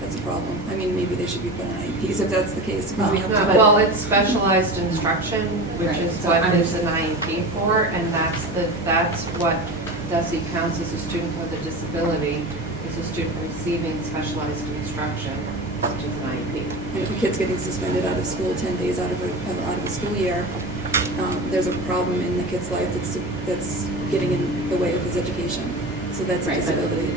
that's a problem. I mean, maybe they should be put on IEPs if that's the case, because we have No, to. well, it's specialized instruction, which Right, is so what I'm- there's an IEP for, and that's what DESE counts as a student with a disability, is a student receiving specialized instruction, which is an IEP. And if a kid's getting suspended out of school 10 days out of a school year, there's a problem in the kid's life that's getting in the way of his education. So that's a Right, but- disability.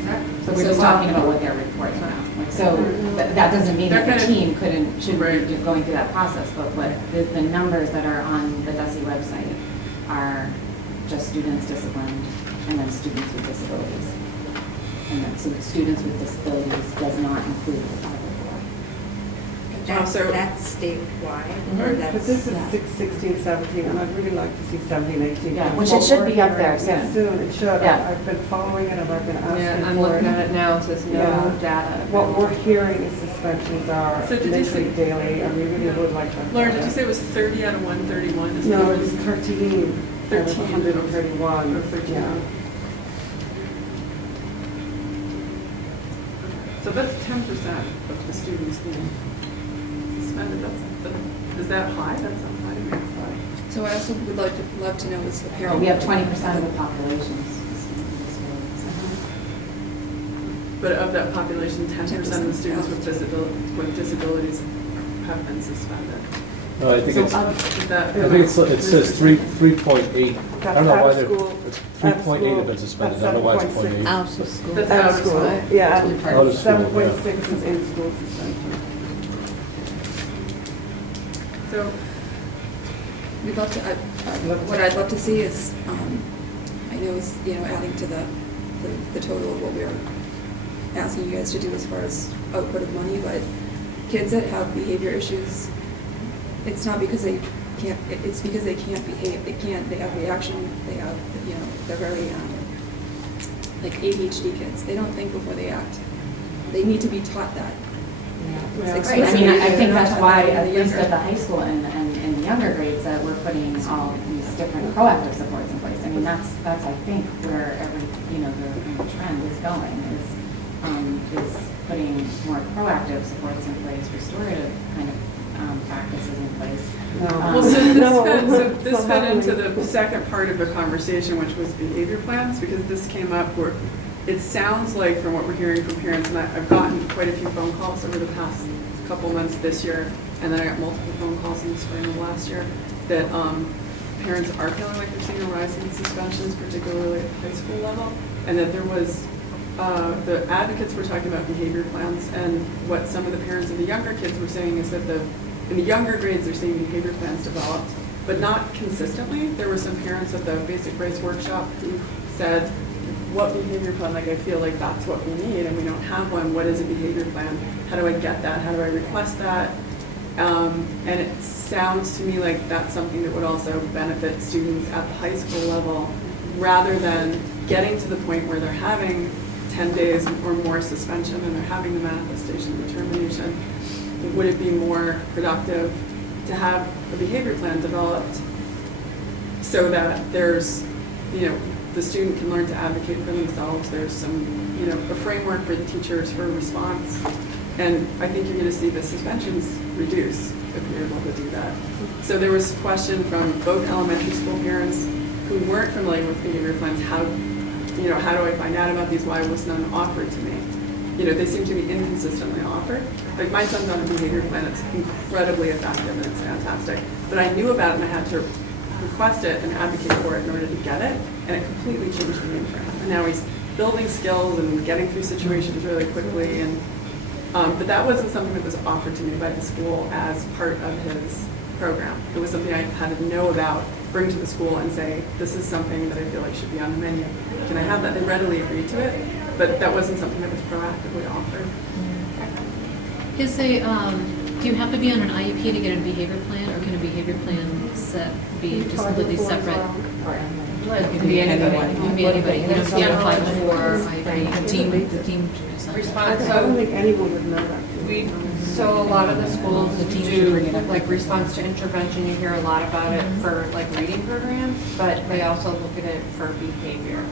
So we're just talking about what they're reporting now. Like, so that doesn't mean that They're the kind of- team shouldn't Right. be going through that process, but what, the numbers that are on the DESE website are just students disciplined and then students with disabilities. And then, so students with disabilities does not include the 504. So- That's statewide, or But that's. this is yeah. 16, 17, and I'd really like to see 17, 18. Yeah, because which what it should we're be up there hearing- soon. It should. Yeah. I've been following it and I've been asking Yeah, for it. I'm looking at it now, it says no Yeah. data. What we're hearing is suspensions are So did you literally say- daily, and we really would like to. Laura, did you say it was 30 out of 131? Is No, what it was 13. 13. 131. Oh, 13. Yeah. So that's 10% of the students being suspended. Is that high? That's not high. That's high. So I also would love to know is a parent. We have 20% of the population. But of that population, 10% of the students with disabilities have been suspended. No, I think So it's, I is that? think it says 3.8. I don't know why they're, it's At 3.8 have been suspended, I don't know why it's 0.8. Out of school. That's Out out of of school, school. yeah, Out of school, yeah. 7.6 is in school suspension. So, We'd love to, what I'd love to see is, I know it's, adding to the total of what we're asking you guys to do as far as output of money, but kids that have behavior issues, it's not because they can't, it's because they can't behave, they have reaction, they have, they're very, like ADHD kids, they don't think before they act. They need to be taught that. Yeah. Right, I mean, I think that's why, at least at the high school and younger grades that we're putting all these different proactive supports in place. I mean, that's I think where the trend is going, is putting more proactive supports in place, restorative kind of practices in place. Well, so this fed into the second part of the conversation, which was behavior plans, because this came up where it sounds like, from what we're hearing from parents, and I've gotten quite a few phone calls over the past couple months this year, and then I got multiple phone calls in the spring of last year, that parents are feeling like they're seeing a rise in suspensions, particularly at the high school level, and that there was, the advocates were talking about behavior plans, and what some of the parents of the younger kids were saying is that in the younger grades, they're seeing behavior plans developed, but not consistently. There were some parents at the basic rights workshop who said, what behavior plan? Like, I feel like that's what we need, and we don't have one. What is a behavior plan? How do I get that? How do I request that? And it sounds to me like that's something that would also benefit students at the high school level, rather than getting to the point where they're having 10 days or more suspension and they're having the manifestation of determination. Would it be more productive to have a behavior plan developed so that there's, the student can learn to advocate for themselves. There's some, a framework for the teachers for response. And I think you're going to see the suspensions reduce if you're able to do that. So there was a question from both elementary school parents who weren't familiar with behavior plans. How do I find out about these? Why was none offered to me? They seem to be inconsistently offered. Like, my son's on a behavior plan. It's incredibly effective and it's fantastic. But I knew about it and I had to request it and advocate for it in order to get it, and it completely changed the game for him. And now he's building skills and getting through situations really quickly. And but that wasn't something that was offered to me by the school as part of his program. It was something I had to know about, bring to the school and say, this is something that I feel like should be on the menu. Can I have that? They readily agreed to it, but that wasn't something that was proactively offered. Do you have to be on an IEP to get a behavior plan, or can a behavior plan be just completely separate? It can be anybody. It can be anybody. You don't have to be on a 504, the team. Response, I don't think anyone would know that. So a lot of the schools do, like, response to intervention. You hear a lot about it for, like, reading programs, but they also look at it for behavior.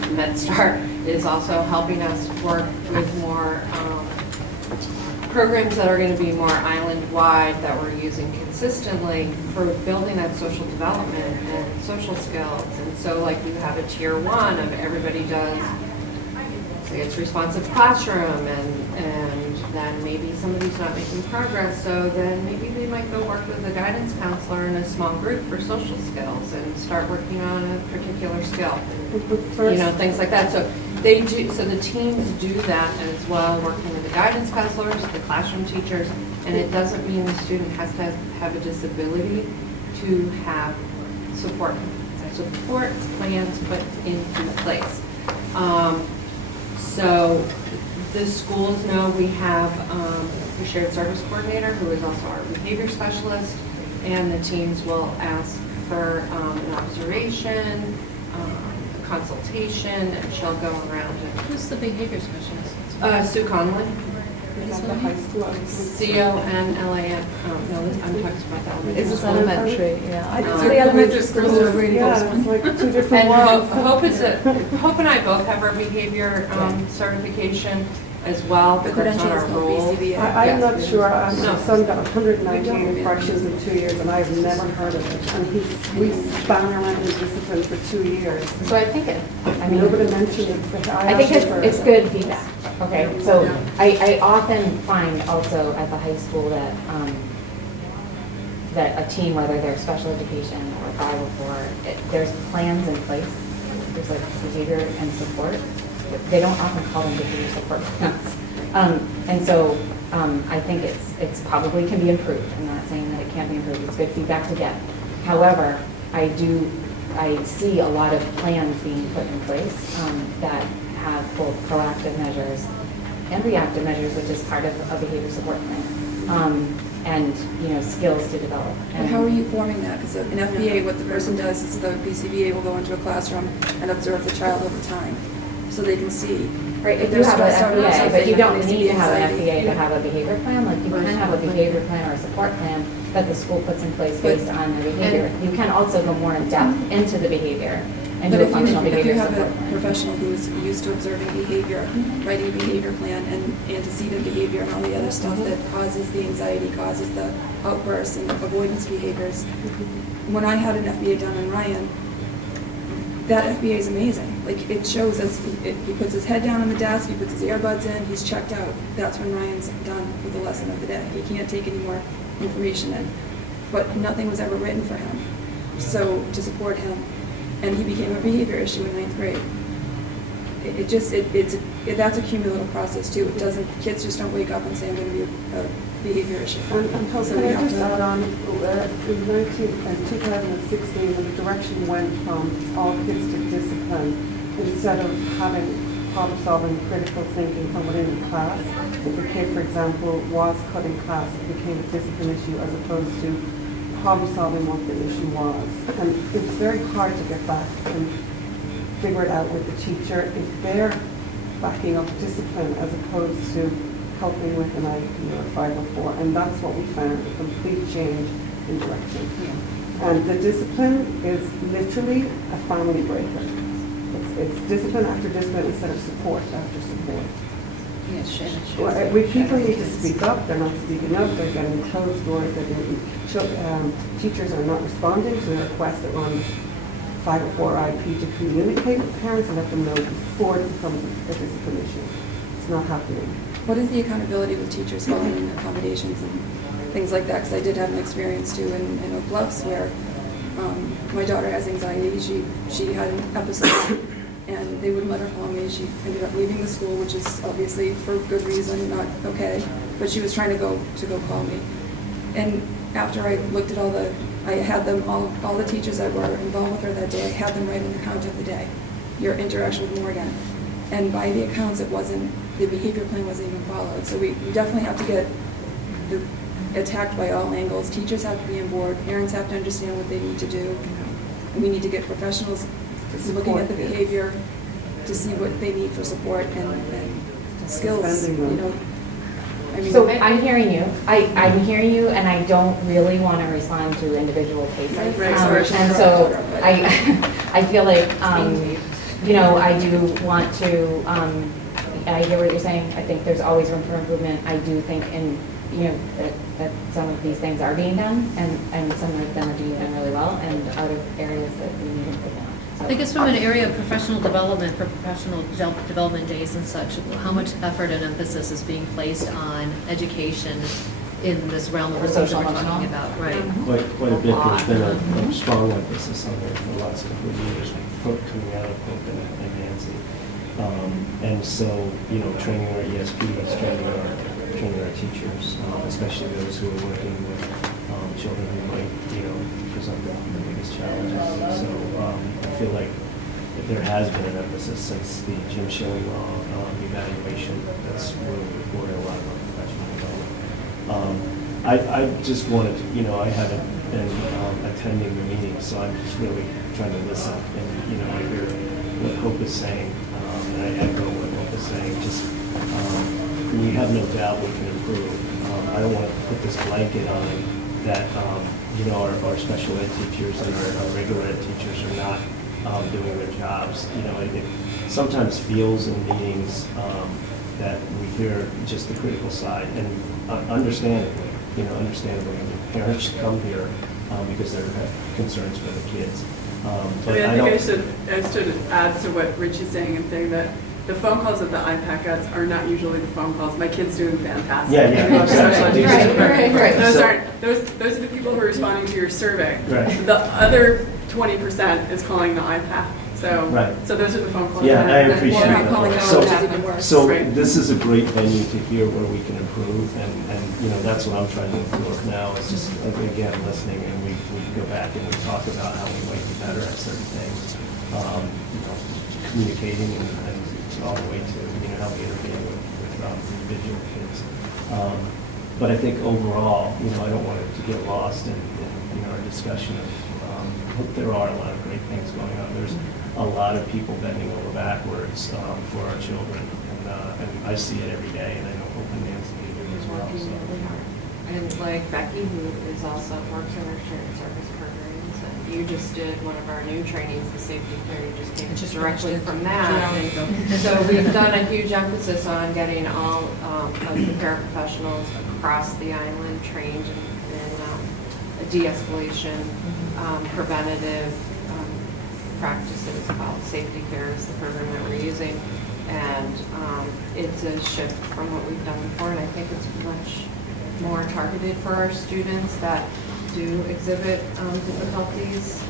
And MedStart is also helping us work with more programs that are going to be more island-wide, that we're using consistently for building that social development and social skills. And so, like, you have a tier 1 of everybody does, say it's responsive classroom, and then maybe somebody's not making progress, so then maybe they might go work with a guidance counselor in a small group for social skills and start working on a particular skill. Things like that. So they do. So the teams do that as well, working with the guidance counselors, the classroom teachers, and it doesn't mean the student has to have a disability to have support plans put into place. So the schools know we have a shared service coordinator who is also our behavior specialist, and the teams will ask for an observation, consultation, and she'll go around. Who's the behavior specialist? Sue Conley. Is that the high school? CONLAN. No, I'm talking about the elementary. Is this elementary? I So think the elementary schools are really yeah, it's like two different And worlds. Hope and I both have our behavior certification as well, The but that's not our credentials role. called BCBA. I'm not sure. My No. son got 119 infractions in 2 years, and I've never heard of it. And we span around in discipline for 2 years. So I think Nobody mentioned it, but I think asked for it's it. good feedback. Okay, so I often find also at the high school that that a team, whether they're special education or 504, there's plans in place. There's like behavior and support. They don't often call them behavior support plans. And so I think it's probably can be improved. I'm not saying that it can't be improved. It's good feedback to get. However, I see a lot of plans being put in place that have both proactive measures and reactive measures, which is part of a behavior support plan, and skills to develop. And how are you forming that? Because in FBA, what the person does is the BCBA will go into a classroom and observe the child over time. so they can see. Right, if they're you have an stressed out about FBA, but something, you don't they see need to have an anxiety. FBA to have a behavior plan, like you can have a behavior plan or a support plan that the school puts in place based on their behavior. You can also go more in depth into the behavior and But do a if functional you behavior have support a plan. professional who's used to observing behavior, writing a behavior plan, and antecedent behavior and all the other stuff that causes the anxiety, causes the outbursts and avoidance behaviors. When I had an FBA done on Ryan, that FBA is amazing. Like, it shows us, he puts his head down on the desk, he puts his earbuds in, he's checked out. That's when Ryan's done with the lesson of the day. He can't take any more information in. But nothing was ever written for him, so to support him. And he became a behavior issue in 9th grade. That's a cumulative process too. It doesn't, kids just don't wake up and say, I'm going to be a behavior issue. And Kelsey, So we can I have just to- add on, in 2016, when the direction went from all kids to discipline, instead of having problem-solving, critical thinking from within the class, if a kid, for example, was cutting class, it became a discipline issue as opposed to problem-solving what the issue was. And it's very hard to get back and figure it out with the teacher if they're backing up discipline as opposed to helping with an IEP or 504. And that's what we found, a complete change in direction. And the discipline is literally a family breaker. It's discipline after discipline instead of support after support. People need to speak up, they're not speaking up, they're getting closed doors, teachers are not responding to the requests that were on 504 IP to communicate with parents and let them know before it becomes a discipline issue. It's not happening. What is the accountability with teachers following accommodations and things like that? Because I did have an experience too in Oak Bluffs where my daughter has anxiety. She had an episode and they wouldn't let her call me. She ended up leaving the school, which is obviously for good reason, not okay. But she was trying to go call me. And after I looked at I had them, all the teachers that were involved with her that day, I had them write an account of the day, your interaction with Morgan. And by the accounts, the behavior plan wasn't even followed. So we definitely have to get attacked by all angles. Teachers have to be on board, parents have to understand what they need to do. And we need to get professionals looking at the behavior to see what they need for support and skills, So I'm hearing you. I'm hearing you, and I don't really want to respond to individual cases. Right, sorry, And so I feel like, I do want to, I hear what you're saying. I think there's always room for improvement. I do think that some of these things are being done, and some of them are being done really well, and other areas that we need improvement on. So- I guess from an area of professional development, for professional development days and such, how much effort and emphasis is being placed on education in this realm of research that we're talking about, right? Quite a bit. There's been a strong emphasis on it for the last couple of years, coming out of Hope and Nancy. And so, training our ESPs, training our teachers, especially those who are working with children who might, present the biggest challenges. So I feel like there has been an emphasis since the Jim Shilling law evaluation. That's really reported a lot of our professional development. I just wanted to, I haven't been attending the meetings, so I'm just really trying to listen and, I hear what Hope is saying, and I echo what Hope is saying. Just, we have no doubt we can improve. I don't want to put this blanket on that, our special ed teachers and our regular ed teachers are not doing their jobs. It sometimes feels in meetings that we hear just the critical side, and understandably, parents come here because they have concerns for the kids. But I should add to what Richie's saying and saying that the phone calls that the IPAC gets are not usually the phone calls. My kid's doing fantastic. Yeah, They love special education. Right. Those are the people who are responding to your survey. Right. The other 20% is calling the IPAC. So, Right. so those are the phone calls. Yeah, I that appreciate We're not that. calling it So- out, which is even worse. So Right. this is a great venue to hear where we can improve, and that's what I'm trying to work now, is just, again, listening, and we go back and we talk about how we might be better at certain things, communicating and all the way to, how we intervene with individual kids. But I think overall, I don't want it to get lost in our discussion of, there are a lot of great things going on. There's a lot of people bending over backwards for our children. And I see it every day, and I know Hope and Nancy do as well. So. And like Becky, who is also works in our shared service programs, and you just did one of our new trainings, the safety care, you just came directly from that. And so we've done a huge emphasis on getting all of the paraprofessionals across the island trained in de-escalation, preventative practices called safety care is the program that we're using. And it's a shift from what we've done before, and I think it's much more targeted for our students that do exhibit difficulties.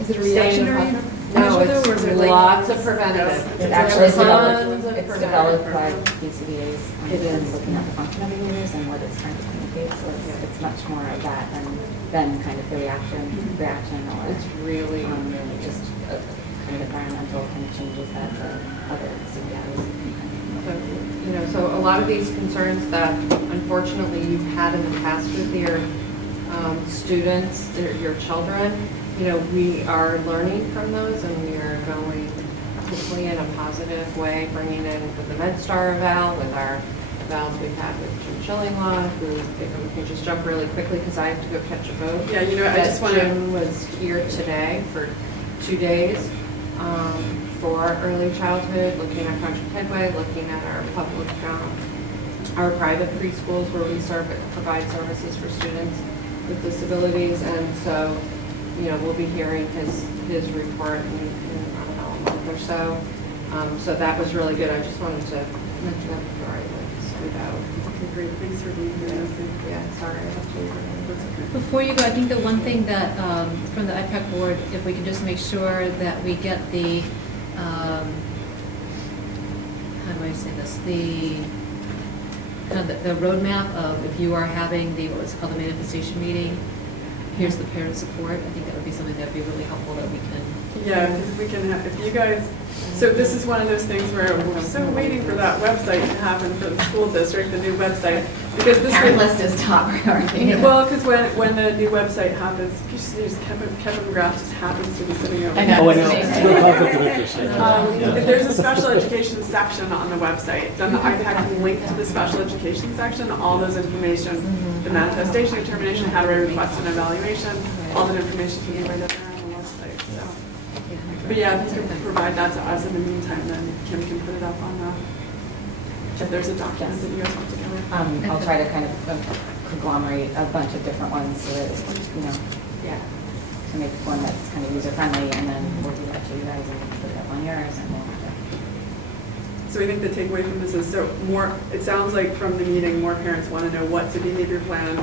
Is it a Staying in reactionary the measure No, though, or is it like? lots of preventative. It actually is Tons of developed, it's preventative. developed by BCBA's, It is. looking at the function of behaviors and what it's trying to communicate, so it's much more of that than kind of the reaction or. It's really, Just kind of environmental kind of changes that other CBIs. so a lot of these concerns that unfortunately you've had in the past with your students, your children, we are learning from those, and we are going hopefully in a positive way, bringing in with the MedStar eval, with our evals we've had with Jim Chillinglaw, who, if we can just jump really quickly because I have to go catch a boat. Yeah, I just want to. Jim was here today for 2 days for early childhood, looking at Project Headway, looking at our public, our private preschools where we provide services for students with disabilities, and so, we'll be hearing his report in I don't know, a month or so. So that was really good. I just wanted to mention that before I scoot out. Okay, great, thanks for being here. Yeah, sorry, I have to. Before you go, I think the one thing that, from the IPAC board, if we can just make sure that we get the, how do I say this, kind of the roadmap of if you are having the, what's called the manifestation meeting, here's the parent support. I think that would be something that would be really helpful that we can. Yeah, because we can have, if you guys, so this is one of those things where we're so waiting for that website to happen for the school district, the new website, because this Parent list is top priority. Well, because when the new website happens, Kevin McGrath just happens to be sitting over I there. know. Oh, I know. It's no conflict of interest. I know. If there's a special education section on the website, then the IPAC can link to the special education section, all those information, the manifestation, determination, how to request an evaluation, all that information can be right up there on the website. So. But yeah, if you can provide that to us in the meantime, then Kim can put it up on if there's a document that you guys want together. I'll try to kind of conglomerate a bunch of different ones so that, to make one that's kind of user-friendly, and then we'll do that to you guys and put it up on yours, and we'll have to. So I think the takeaway from this is, it sounds like from the meeting, more parents want to know what's a behavior plan,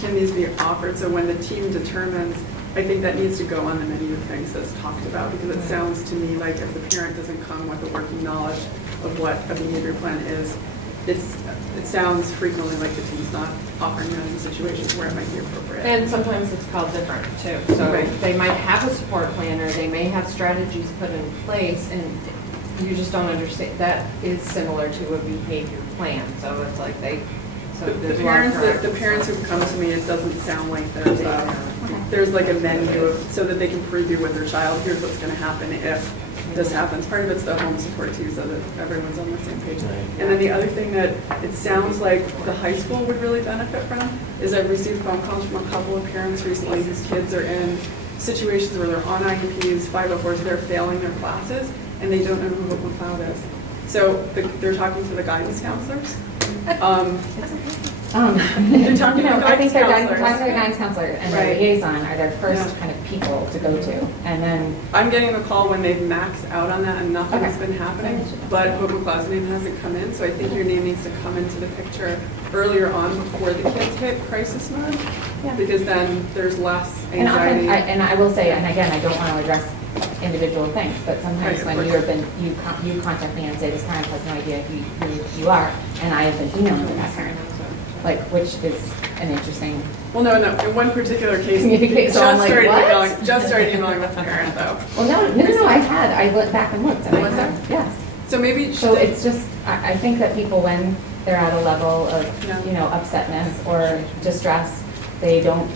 can these be offered? So when the team determines, I think that needs to go on the menu of things that's talked about, because it sounds to me like if the parent doesn't come with a working knowledge of what a behavior plan is, it sounds frequently like the team's not offering them in situations where it might be appropriate. And sometimes it's called different too. So Right. they might have a support plan, or they may have strategies put in place, and you just don't understand. That is similar to a behavior plan. So it's like The parents who come to me, it doesn't sound like there's like a menu of, so that they can preview with their child, here's what's going to happen if this happens. Part of it's the home support too, so that everyone's on the same page. And then the other thing that it sounds like the high school would really benefit from is I've received phone calls from a couple of parents recently whose kids are in situations where they're on IEPs, 504s, they're failing their classes, and they don't know who Hope McLeod is. So they're talking to the guidance counselors. They're talking to I think guidance they're counselors. talking to the guidance counselor, and their Right. liaison are their first Yeah. kind of people to go to, and then. I'm getting the call when they've maxed out on that and nothing's Okay. been happening, but Hope McLeod's name hasn't come in, so I think your name needs to come into the picture earlier on before the kids hit crisis mode, because then there's less And often, anxiety. I will say, and again, I don't want to address individual things, but sometimes Right, of when course. you contact me and say, this parent has no idea who you are, and I have been emailing with that parent, which is an interesting. Well, no, in one particular case, Communicate, so I'm like, what? just started emailing with the parent though. Well, no, I went back and looked. And Was there? Yes. So maybe. So it's just, I think that people, when they're at a level of, Yeah. upsetness or distress, they don't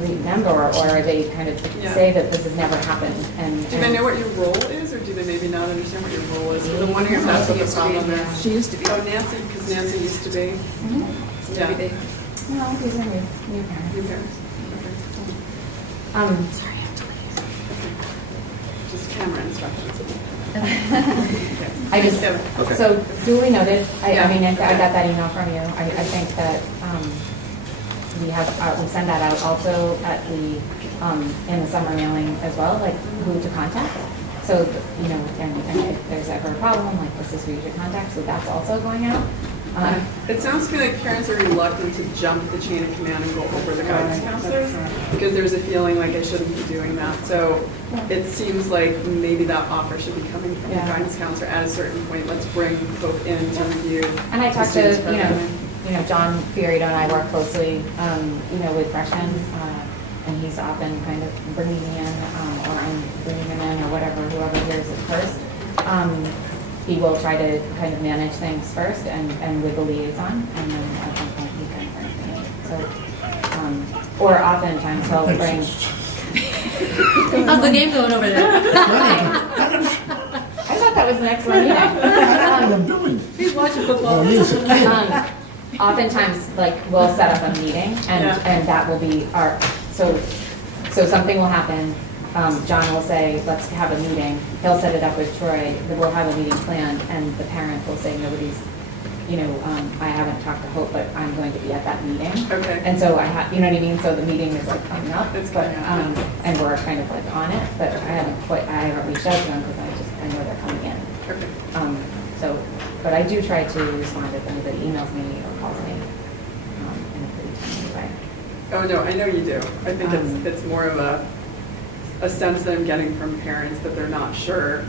remember, or they kind of Yeah. say that this has never happened, and. Do they know what your role is, or do they maybe not understand what your role is? Because I'm wondering if that's what the problem is. She used to be. Oh, Nancy, because Nancy used to be, Mhm. So yeah. maybe they, No, these are new parents. Your parents. Sorry. Just camera instructions. I just, Okay. so duly noted, Yeah. I mean, I Okay. got that email from you. I think that we send that out also at the, in the summer mailing as well, like who to contact. So, you know, and if there's ever a problem, like this is who you should contact, so that's also going out. It sounds to me like parents are reluctant to jump the chain of command and go over the guidance counselors because there's a feeling like I shouldn't be doing that. So it seems like maybe that offer should be coming from the Yeah. guidance counselor at a certain point. Let's bring folk in to review. And I the talked to, student's programming. John Fiorito and I work closely, with freshmen, and he's often kind of bringing me in, or I'm bringing him in, or whatever, whoever hears it first. He will try to kind of manage things first and with the liaison, and then at some point he can bring me. So, or oftentimes he'll bring. How's the game going over there? I thought that was the next one meeting. What I'm doing. He's watching football. Oftentimes, like, we'll set up a meeting, Yeah. and that will be our, so something will happen, John will say, let's have a meeting, he'll set it up with Troy, then we'll have a meeting planned, and the parent will say, nobody's, I haven't talked to Hope, but I'm going to be at that meeting. Okay. And so I have, you know what I mean, so the meeting is like coming up, It's but, coming up. and we're kind of like on it, but I haven't reached out to them, because I know they're coming in. Okay. So, but I do try to respond if anybody emails me or calls me in a pretty timely way. Oh, no, I know you do. I think Um, it's more of a sense that I'm getting from parents that they're not sure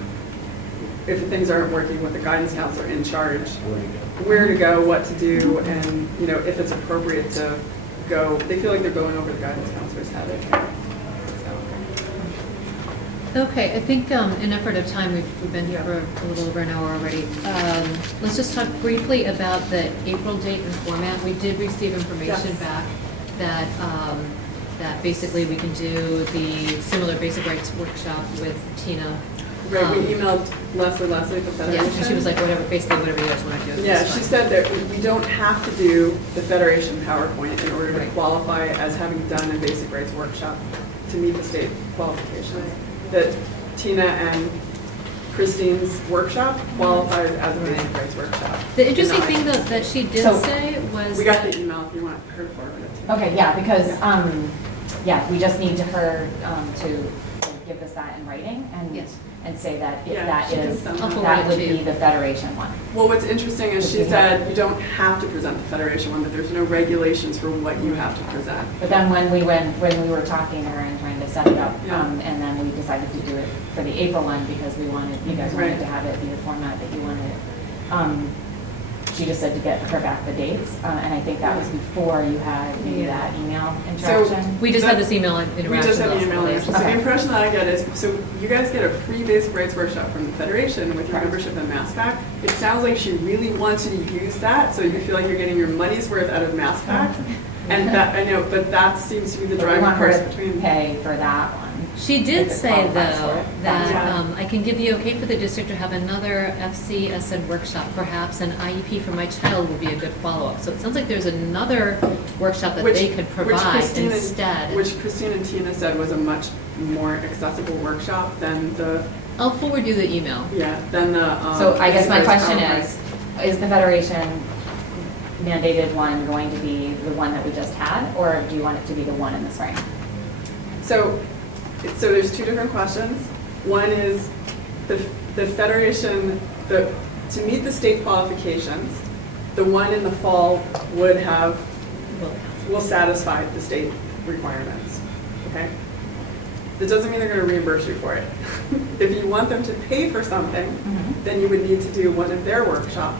if things aren't working with the guidance counselor in charge, where to go, what to do, and, if it's appropriate to go. They feel like they're going over the guidance counselor's head. Okay, I think in effort of time, we've been here for a little over an hour already. Let's just talk briefly about the April date and format. We did receive information Yes. back that, that basically we can do the similar basic rights workshop with Tina. Right, we emailed Leslie at the Federation. Yeah, and she was like, basically whatever you guys want to do. Yeah, that's she fine. said that we don't have to do the Federation PowerPoint in order to Right. qualify as having done a basic rights workshop to meet the state qualifications. That Tina and Christine's workshop qualifies as a basic Right. rights workshop. The interesting Denied. thing though that she did So- say was We got that- the email if you want her to forward it to. Okay, yeah, because, we just need her to give us that in writing Yes. and say that Yeah, that she can is, send I'll that. forward that it would to be you. the Federation one. Well, what's interesting is she said you don't have to present the Federation one, that there's no regulations for what you have to present. But then when we were talking to her and trying to set it up, Yeah. and then we decided to do it for the April one because you guys wanted Right. to have it be the format that you wanted. She just said to get her back the dates, and I think that was before you had maybe Yeah. that email interaction. We just had this email We interaction. just had the last email. couple So days. the impression that I get is, so you guys get a free basic rights workshop from the Federation with your Correct. membership in MassPac. It sounds like she really wants you to use that, so you feel like you're getting your money's worth out of MassPac. And that, I know, but that seems to be the But we driving want her force to between. pay for that one. She If did it say, qualifies for though, it. that Yeah. I can give the okay for the district to have another FCSN workshop. Perhaps an IEP for my child will be a good follow-up. So it sounds like there's another workshop that they could provide instead. Which Christine and Tina said was a much more accessible workshop than the, I'll forward you the email. than the. So I guess my basic rights question PowerPoint. is the Federation mandated one going to be the one that we just had, or do you want it to be the one in the spring? So there's two different questions. One is the Federation, to meet the state qualifications, the one in the fall will satisfy the state requirements, okay? That doesn't mean they're gonna reimburse you for it. If you want them to pay for something, then you would need to do one of their workshops.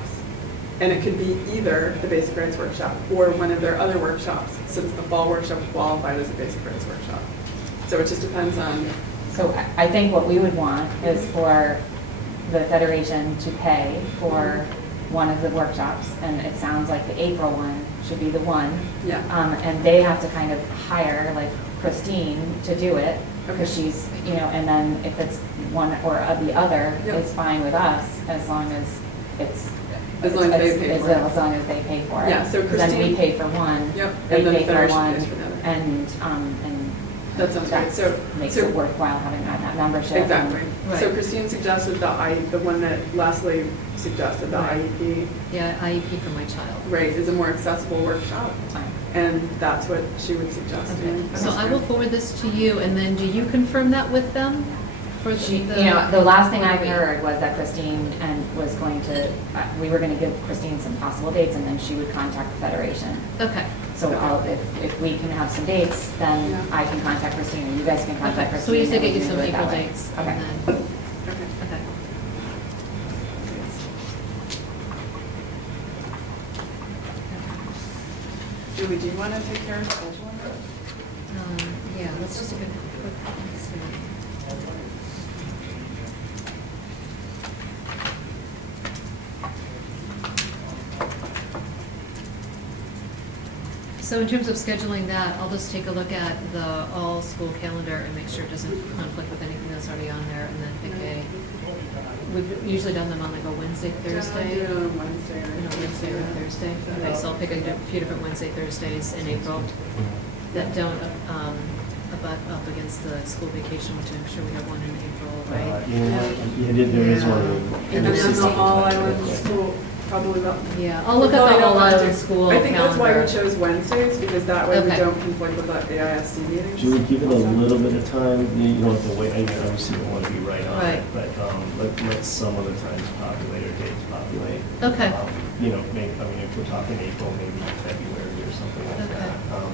And it could be either the basic rights workshop or one of their other workshops, since the fall workshop qualified as a basic rights workshop. So it just depends on, So I think what we would want is for the Federation to pay for one of the workshops, and it sounds like the April one should be the one. yeah. And they have to kind of hire, like Christine to do it, because Okay. she's, you know, and then if it's one or the other, Yep. is fine with us, as long as it's. As long as they pay for it. As long as they pay for it. Yeah, so Then we Christine- pay for one. Yep, They and then the pay for Federation one, pays for the other. and That sounds great. that So, makes so it worthwhile having that membership. and- exactly. So Right. Christine suggested the one that Leslie suggested, the Right. IEP, Yeah, IEP for my child. right, is a more accessible workshop. Fine. And that's what she would suggest. Okay, so I will forward this to you, and then do you confirm that with them? For She, the you know, the last thing I week? heard was that Christine was going to, we were gonna give Christine some possible dates, and then she would contact the Federation. Okay, So if we can have some dates, then Yeah. I can contact Christine, and you guys can contact okay, Christine. so we need to and get you can some do it that April way. dates, Okay. and then, Okay. okay. Julie, do you want to take care of scheduling that? Yeah, let's just take a quick, let's see. So in terms of scheduling that, I'll just take a look at the all-school calendar and make sure it doesn't conflict with anything that's already on there, and then pick a, we've usually done them on like a Wednesday, Thursday. Yeah, on Wednesday. You know, Wednesday or Thursday. Okay, so I'll pick a few different Wednesday, Thursdays in April that don't butt up against the school vacation, which I'm sure we have one in April, right? Yeah, there is one. And then on the All Island School, probably about. Yeah, I'll look at Probably the don't All want to. Island School I think that's why we calendar. chose Wednesdays, because that way we Okay. don't conflict with the AISC meetings. Should we give it a little bit of time? You don't have to wait, I mean, obviously you don't want to be right on Right. it, but let some of the times populate or dates populate. Okay. You know, maybe, I mean, if we're talking April, maybe February or something like Okay. that.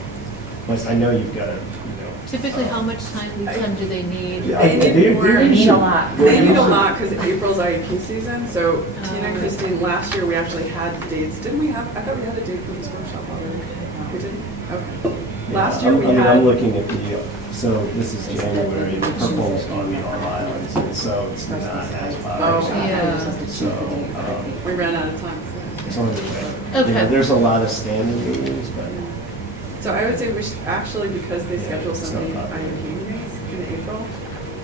But I know you've got to, you know. Typically, how much time do they need? Yeah, They need they're more. They need a usually- lot. They need a usually- lot, because April's IEP season, so Tina and Oh. Christine, last year, we actually had dates, didn't we have, I thought we had a date for this workshop already. We didn't? Okay. Last year, we I'm had. looking at the, so this is January, the purple's on the All Islands, and so it's not as popular. Oh. Yeah. So, We ran out of time. it's on the way. Okay. You know, there's a lot of standing meetings, but. So I would say we should, actually, because they schedule so many IEP meetings in April,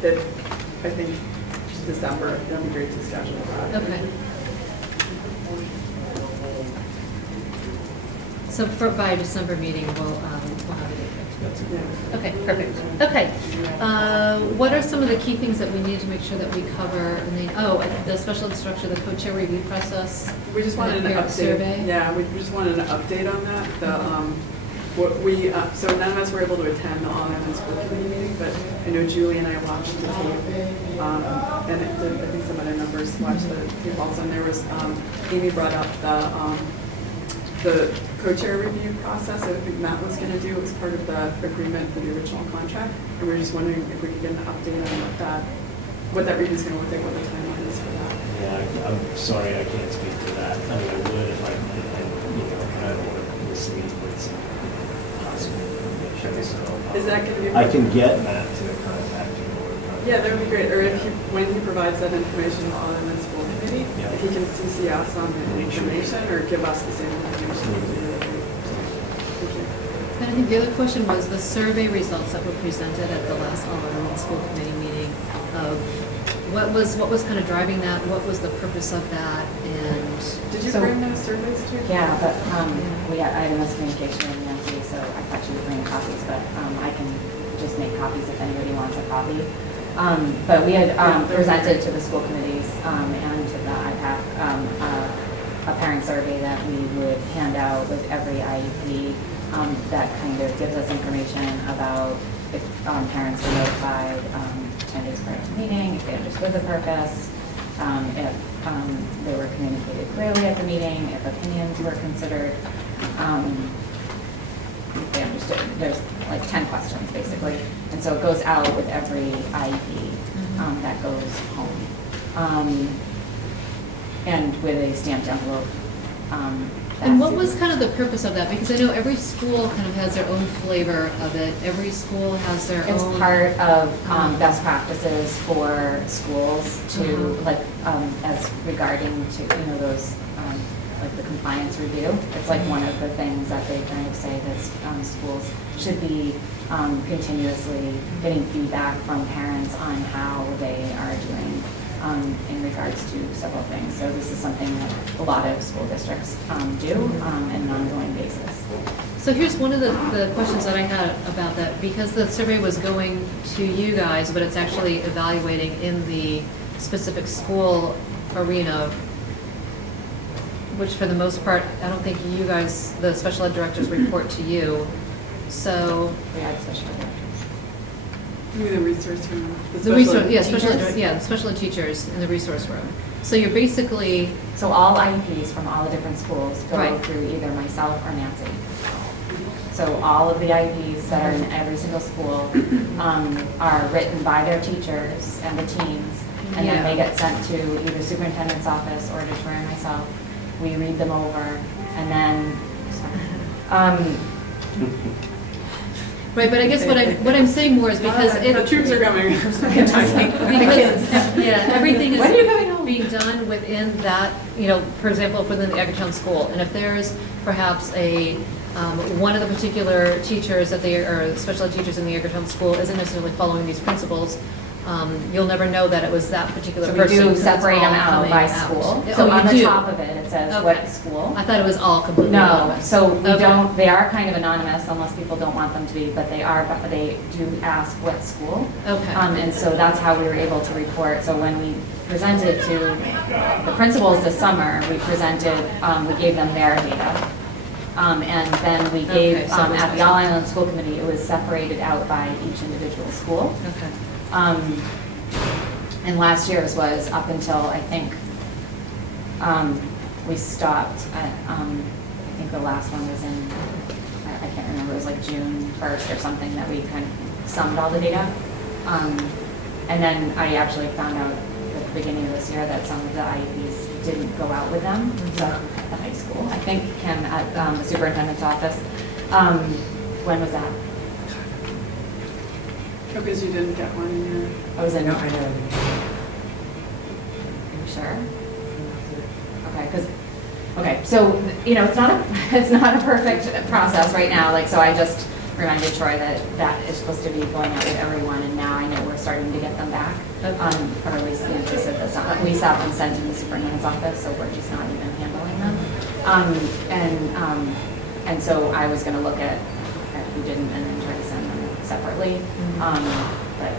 that I think December, that'd be great to schedule that. Okay. So by December meeting, we'll have a date. That's a Yeah. Okay, perfect. Okay. What are some of the key things that we need to make sure that we cover? The special instructor, the co-chair review process. We just wanted an parent update. survey. Yeah, we just wanted an update on that. What we, so none of us were able to attend the All Island School Committee meeting, but I know Julie and I watched the tape. And I think some other members watched the tape also. And there was, Amy brought up the co-chair review process. I think Matt was going to do. It was part of the agreement for the original contract. And we were just wondering if we could get an update on what that review is going to look like, what the timeline is for that. Yeah, I'm sorry, I can't speak to that. I mean, I would if I, you know, I don't want to mislead with some possible information, so. Is that going to be? I can get Matt to contact you or. Yeah, that would be great. Or if when he provides that information to all in the school committee, Yeah. if he can CC us on the information or give us the same information. That would be really great. Thank you. And I think the other question was the survey results that were presented at the last All Island School Committee meeting of what was kind of driving that, what was the purpose of that, and. Did you So- bring those surveys too? Yeah, but I had a miscommunication with Nancy, so I thought she would bring copies, but I can just make copies if anybody wants a copy. But we had presented to the school committees and to the IPAC a parent survey that we would hand out with every IEP that kind of gives us information about if parents were notified 10 days prior to the meeting, if they understood the purpose, if they were communicated clearly at the meeting, if opinions were considered, if they understood. There's like 10 questions basically. And so it goes out with every IEP that goes home. And with a stamped envelope. And what was kind of the purpose of that? Because I know every school kind of has their own flavor of it. Every school has their It's own. part of best practices for schools to, like, as regarding to, those like the compliance review. It's like one of the things that they kind of say that schools should be continuously getting feedback from parents on how they are doing in regards to several things. So this is something that a lot of school districts do on an ongoing basis. So here's one of the questions that I had about that, because the survey was going to you guys, but it's actually evaluating in the specific school arena, which for the most part, I don't think you guys, the special ed directors, report to you. So We have special ed directors. Maybe the resource room. the resource, yeah, teachers? the special ed teachers in the resource room. So you're basically, So all IEPs from all the different schools go Right. through either myself or Nancy. So all of the IEPs that are in every single school are written by their teachers and the teams, and then they get sent to either superintendent's office or to Troy and myself. We read them over, and then, right, but I guess what I'm saying more is because The troops are coming. Because, yeah, everything When are you coming home? is being done within that, for example, within the Edgertown school. And if there's perhaps one of the particular teachers or special ed teachers in the Edgertown school isn't necessarily following these principles, you'll never know that it was that particular So we person. do because it's separate them all out coming by out. school. Oh, So you on the do? top of it, it says Okay. what school. I thought it was all completely No, anonymous. so we Okay. don't, they are kind of anonymous unless people don't want them to be, but they do ask what school. Okay. And so that's how we were able to report. So when we presented to the principals this summer, we gave them their data. And then we gave, Okay, so it was at the All Island School Committee, it was separated out by each individual school. Okay. And last year's was up until, I think, we stopped at, I think the last one was in, I can't remember, it was like June 1st or something that we kind of summed all the data. And then I actually found out at the beginning of this year that some of the IEPs didn't go out with them. So at the high school, I think Kim at the superintendent's office. When was that? Because you didn't get one in your. I was in. No, I know. Are you sure? Okay, so, it's not a perfect process right now, so I just reminded Troy that is supposed to be going out with everyone, and now I know we're starting to get them back. Or at least Nancy said that's not, we saw them sent in the superintendent's office, so we're just not even handling them. And so I was gonna look at who didn't, and then try to send them separately, but.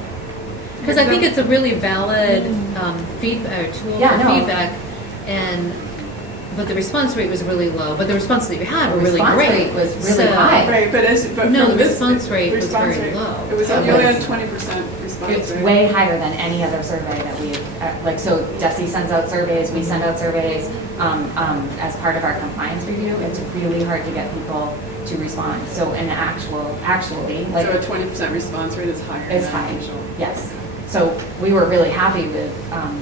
Because I think it's a really valid feedback tool Yeah, for no. feedback, but the response rate was really low. But the responses that you had were The really response great. rate was really So- high. Right, but No, from the this- response rate was response very rate- low. It was, you It only had was- 20% response rate. It's way higher than any other survey that we, so Desi sends out surveys, we send out surveys, as part of our compliance review. It's really hard to get people to respond. So actually, like. So a 20% response rate is higher. It's than high, usual. yes. So we were really happy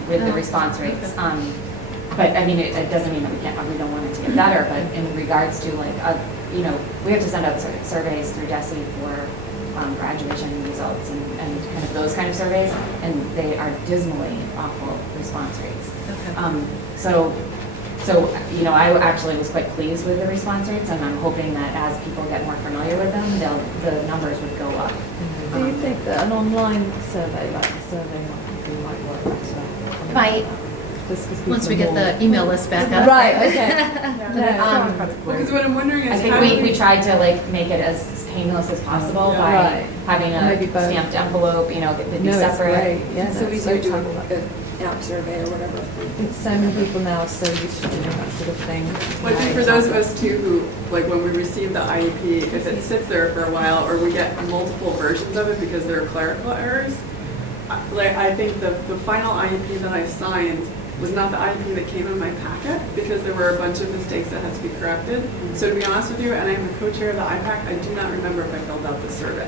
with the response rates. But I mean, it doesn't mean that we don't want it to get better, but in regards to we have to send out surveys through Desi for graduation results and kind of those kind of surveys, and they are dismally awful response rates. So I actually was quite pleased with the response rates, and I'm hoping that as people get more familiar with them, the numbers would go up. Do you think that an online survey, like a survey might work better? Might. Just 'cause Once we people get are the email list back up. Right, okay. Because what I'm wondering I is think how do we tried to make it as painless as possible Yeah. by Right. having Maybe a both. stamped envelope, it'd be No, it's separate. great, yeah. So no, we it's should great do to have all that. an app survey or whatever. I think so many people now are so used to doing that sort of thing. Well, I think for those of us too who, when we receive the IEP, if it sits there for a while or we get multiple versions of it because there are clerical errors, I think the final IEP that I signed was not the IEP that came in my packet because there were a bunch of mistakes that had to be corrected. So to be honest with you, and I'm the co-chair of the IPAC, I do not remember if I filled out the survey.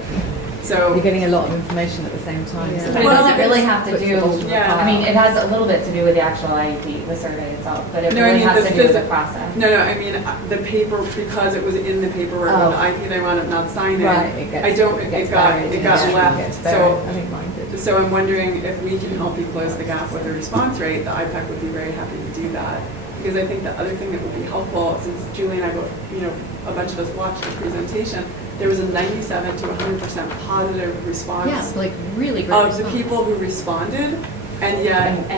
So You're getting a lot of information at the same time. Yeah. So But it Well, doesn't really have to puts do, it all in the Yeah. file. I mean, it has a little bit to do with the actual IEP, the survey itself, but it No, I really mean has the to do with the physi- process. No, I mean, the paper, because it was in the paperwork Oh. of the IEP they wound up not signing. Right, it gets, I don't, it gets it got buried. left. Gets buried. So, I think mine did. so I'm wondering if we can help you close the gap with the response rate, the IPAC would be very happy to do that. because I think the other thing that would be helpful, since Julie and I both, a bunch of us watched the presentation, there was a 97 to 100% positive response. Yeah, like really great of response. the people who responded, and yet,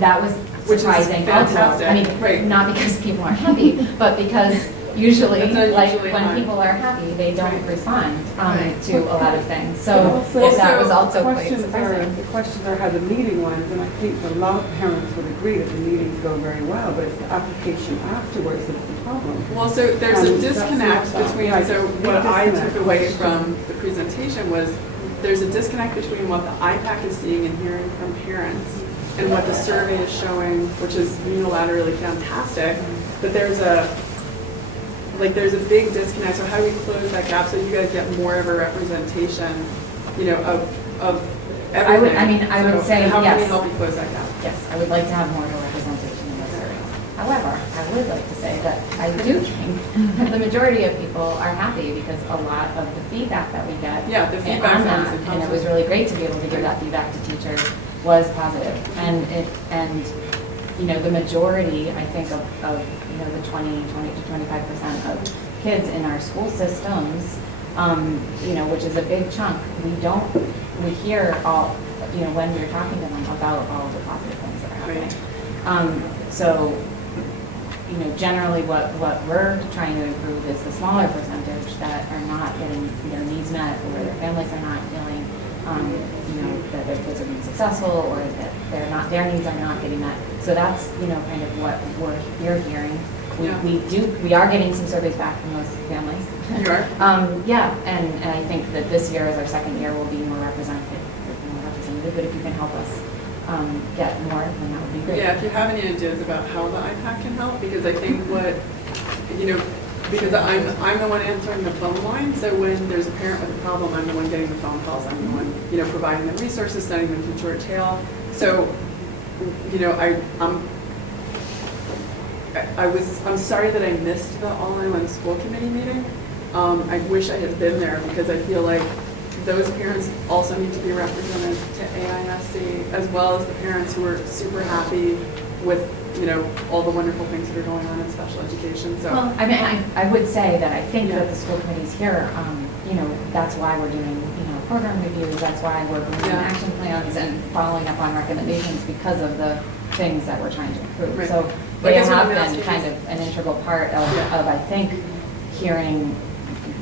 that was which is surprising also. fantastic. I mean, Right. not because people aren't happy, but because usually, That's like, usually when hard. people are happy, they don't Right. respond Right. to a lot of things. So Also- that was also quite questions surprising. The questions are how the meeting went, and I think a lot of parents would agree that the meetings go very well, but it's the application afterwards that's the problem. well, so there's a That's disconnect not that. between, Right. so Big what I disconnect. took away from the presentation was, there's a disconnect between what the IPAC is seeing and hearing from parents and what the survey is showing, which is unilaterally fantastic, but there's a big disconnect. So how do we close that gap so you guys get more of a representation, of everything? I would say How can we yes. help you close that gap? Yes, I would like to have more of a representation in this area. However, I would like to say that I do think that the majority of people are happy because a lot of the feedback that we get Yeah, the and feedback on forms that, and and it was concepts. really great to be able to give that feedback to teachers, was positive. And the majority, I think, of the 20 to 25% of kids in our school systems, which is a big chunk, we hear all, when we're talking to them about all of the positive things that are happening. So, generally what we're trying to improve is the smaller percentage that are not getting their needs met, or their families are not feeling, that their kids are being successful, or that their needs are not getting met. So that's, kind of what we're hearing. We are getting some surveys back from those families. You are? Yeah, and I think that this year, as our second year, will be more representative, but if you can help us get more, then that would be great. Yeah, if you have any ideas about how the IPAC can help, because I think because I'm the one answering the phone line, so when there's a parent with a problem, I'm the one getting the phone calls, I'm the one, providing them resources, sending them to short tail. So, I'm sorry that I missed the all-in-one school committee meeting. I wish I had been there, because I feel like those parents also need to be represented to AISC, as well as the parents who are super happy with, all the wonderful things that are going on in special education. So, Well, I would say that I think that the school committees here, that's why we're doing, program reviews, that's why we're bringing action plans and following up on recommendations, because of the things that we're trying to improve. Right. So But I they guess what have I'm been asking kind is- of an integral part of, I think, hearing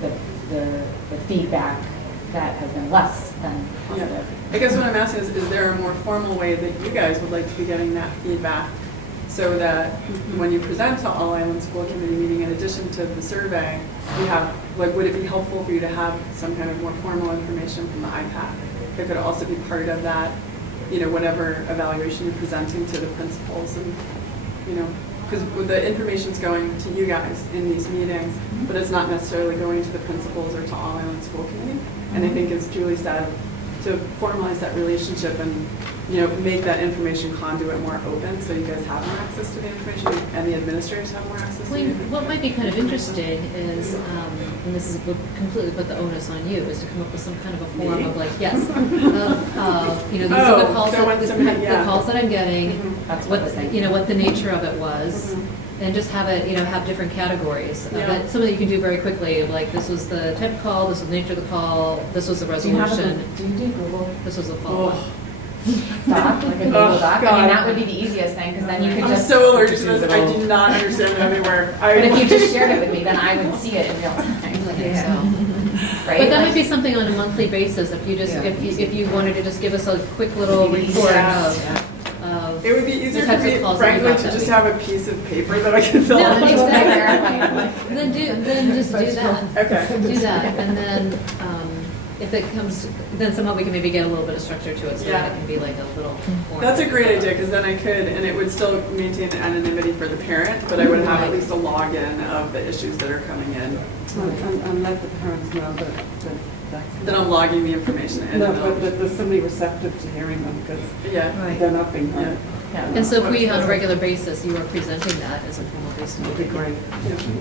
the feedback that has been less than positive. I guess what I'm asking is there a more formal way that you guys would like to be getting that feedback, so that when you present to All Island School Committee meeting, in addition to the survey, you have, would it be helpful for you to have some kind of more formal information from the IPAC that could also be part of that, whatever evaluation you're presenting to the principals, and, because the information's going to you guys in these meetings, but it's not necessarily going to the principals or to All Island School Committee. And I think, as Julie said, to formalize that relationship and, make that information conduit more open, so you guys have more access to the information and the administrators have more access to the information. What might be kind of interesting is, and this is would completely put the onus on you, is to come up with some kind of a form of like, yes, these are the calls so when somebody- the calls that I'm getting, That's what I was thinking. what the nature of it was, and just have it, have different categories of Yeah. it. Something that you can do very quickly, like this was the type of call, this was the nature of the call, this was the Do you have resolution, do you do Google this was the follow-up. Doc, like a Google Oh, Doc? I God. mean, that would be the easiest thing, because then you could I'm just. so allergic to this, I do not understand it anywhere. But if you just shared it with me, then I would see it in real time. Like Excel. Right? But that might Like- be something on a monthly basis, if you just, if you wanted to just give us a quick little report of. It would be easier the for types of me, calls that we frankly, got to that just week. have a piece of paper that I can fill No, out. exactly. Then just do that. Okay. Do that, and then, if it comes, then somehow we can maybe get a little bit of structure to it, so that it can be like a little. form. That's a great idea, because then I could, and it would still maintain anonymity for the parent, but I would have at least a login of the issues that are coming in. And let the parents know that Then I'm logging the information in. no, and I'll- but that there's somebody receptive to hearing them, because Yeah. they're not being heard. Yeah. And so if we, on a regular basis, you are presenting that as a formal basis. Would be great.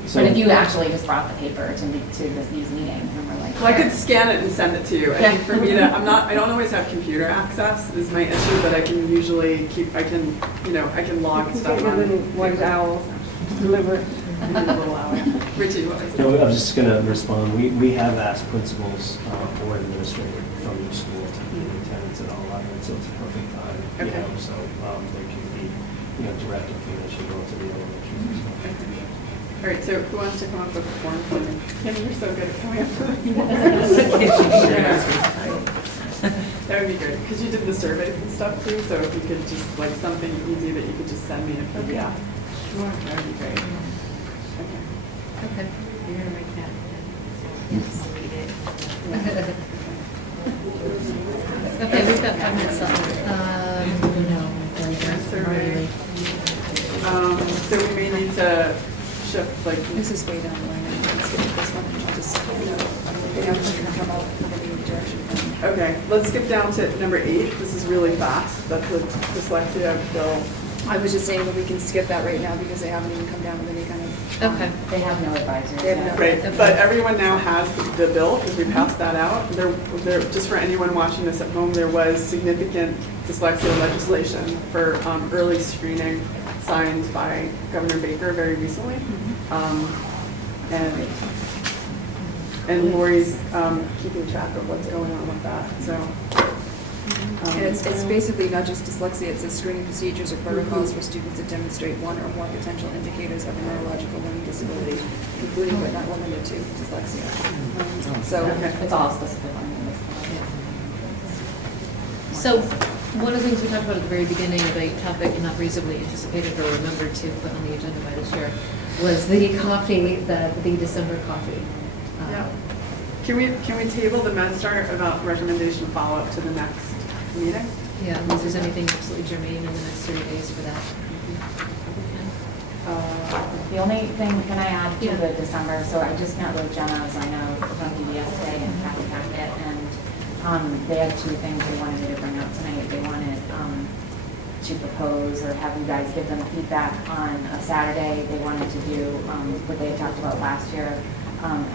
So- But if you actually just brought the paper to these meetings and we're like. Well, I could scan it and send it to you. I think for me to, I don't always have computer access is my issue, but I can usually I can log stuff on. White owl, deliver it. Little hour. Richie, what was it? No, I was just going to respond. We have asked principals or administrators from each school to be in attendance at all 11, so it's a perfect time. Okay. So there can be, direct information going to the elementary. All right, so who wants to come up with a form for me? Kim, you're so good at coming up with That would be good, because you did the surveys and stuff too, so if you could just, like, something easy that you could just send me in a PDF. Sure. That would be great. Okay. Okay. You're gonna write that. Okay, we've got 5 minutes left. Survey. So we may need to shift, like, This is way down the line, and let's skip this one, and I'll just, they have to come out in any direction. okay, let's skip down to number 8. This is really fast. That's the dyslexia bill. I was just saying that we can skip that right now because they haven't even come down with any kind of. Okay. They have no advisors They have yet. no- Right, but everyone now has the bill, because we passed that out. There, just for anyone watching this at home, there was significant dyslexia legislation for early screening signed by Governor Baker very recently. And Lori's keeping track of what's going on with that, so. And it's basically not just dyslexia, it says screening procedures or protocols for students that demonstrate one or more potential indicators of a neurological learning disability, including but not limited to dyslexia. So, It's all specific on this. So, one of the things we talked about at the very beginning of a topic not reasonably anticipated or remembered to put on the agenda by this year was the coffee, the December coffee. Yeah. Can we table the MedStar about recommendation follow-up to the next meeting? Yeah, unless there's anything absolutely germane in the next 30 days for that. The only thing, can I add to Yeah. the December, so I just met with Jenna, as I know, from DBS today and Kathy Hackett, and they had 2 things they wanted me to bring up tonight. They wanted to propose or have you guys give them feedback on a Saturday. They wanted to do what they had talked about last year,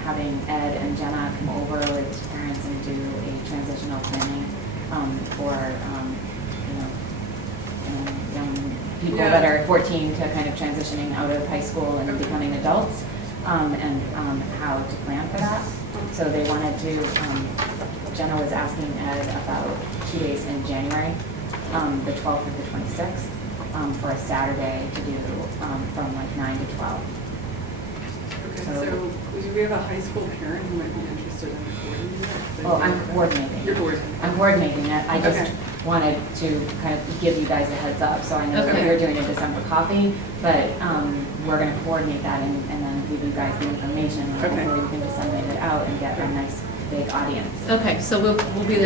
having Ed and Jenna come over with parents and do a transitional planning for, young people that are 14 to kind of transitioning out of high school and becoming adults, and how to plan for that. So they wanted to, Jenna was asking Ed about 2 days in January, the 12th or the 26th, for a Saturday to do from like 9 to 12. Okay, so do we have a high school parent who might be interested in coordinating that? Oh, I'm coordinating. You're coordinating. I'm coordinating it. I just Okay. wanted to kind of give you guys a heads up, so I know that Okay. we're doing a December coffee, but we're gonna coordinate that and then give you guys the information. And Okay. hopefully we can disseminate it out and get a nice big audience. Okay, so we'll be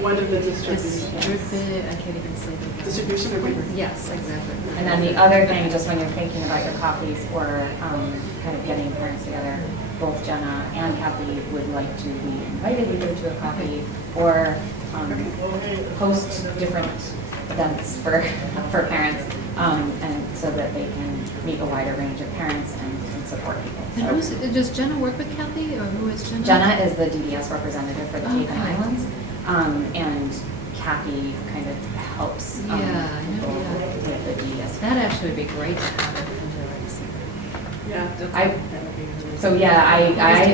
One of the distribution. I can't even say the. Distribution of papers. Yes, exactly. And then the other thing, just when you're thinking about your coffees or kind of getting parents together, both Jenna and Kathy would like to be invited either to a coffee or host different events for parents, and so that they can meet a wider range of parents and support people. And So does Jenna work with Kathy, or who is Jenna? Jenna is the DDS representative for the Cape and Okay. Islands, and Kathy kind of helps Yeah, I know, people yeah. with the DDS. That actually would be great to have it under Yeah.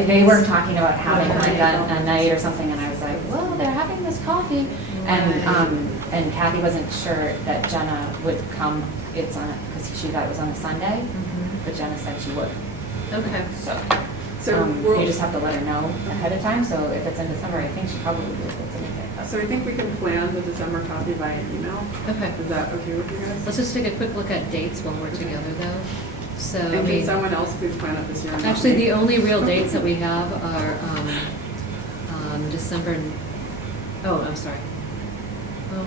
They were talking about having like a night or something, and I was like, well, they're having this coffee, and Kathy wasn't sure that Jenna would come. It's on because she thought it was on a Sunday, but Jenna said she would. Okay. So You just have to let her know ahead of time. So if it's in December, I think she probably would be able to make it. So I think we can plan the December coffee by email. Okay. Is that okay with you guys? Let's just take a quick look at dates when we're together, though. So, I And can mean, someone else please plan it this year? and not actually, me? the only real dates that we have are December, oh, I'm sorry. Oh,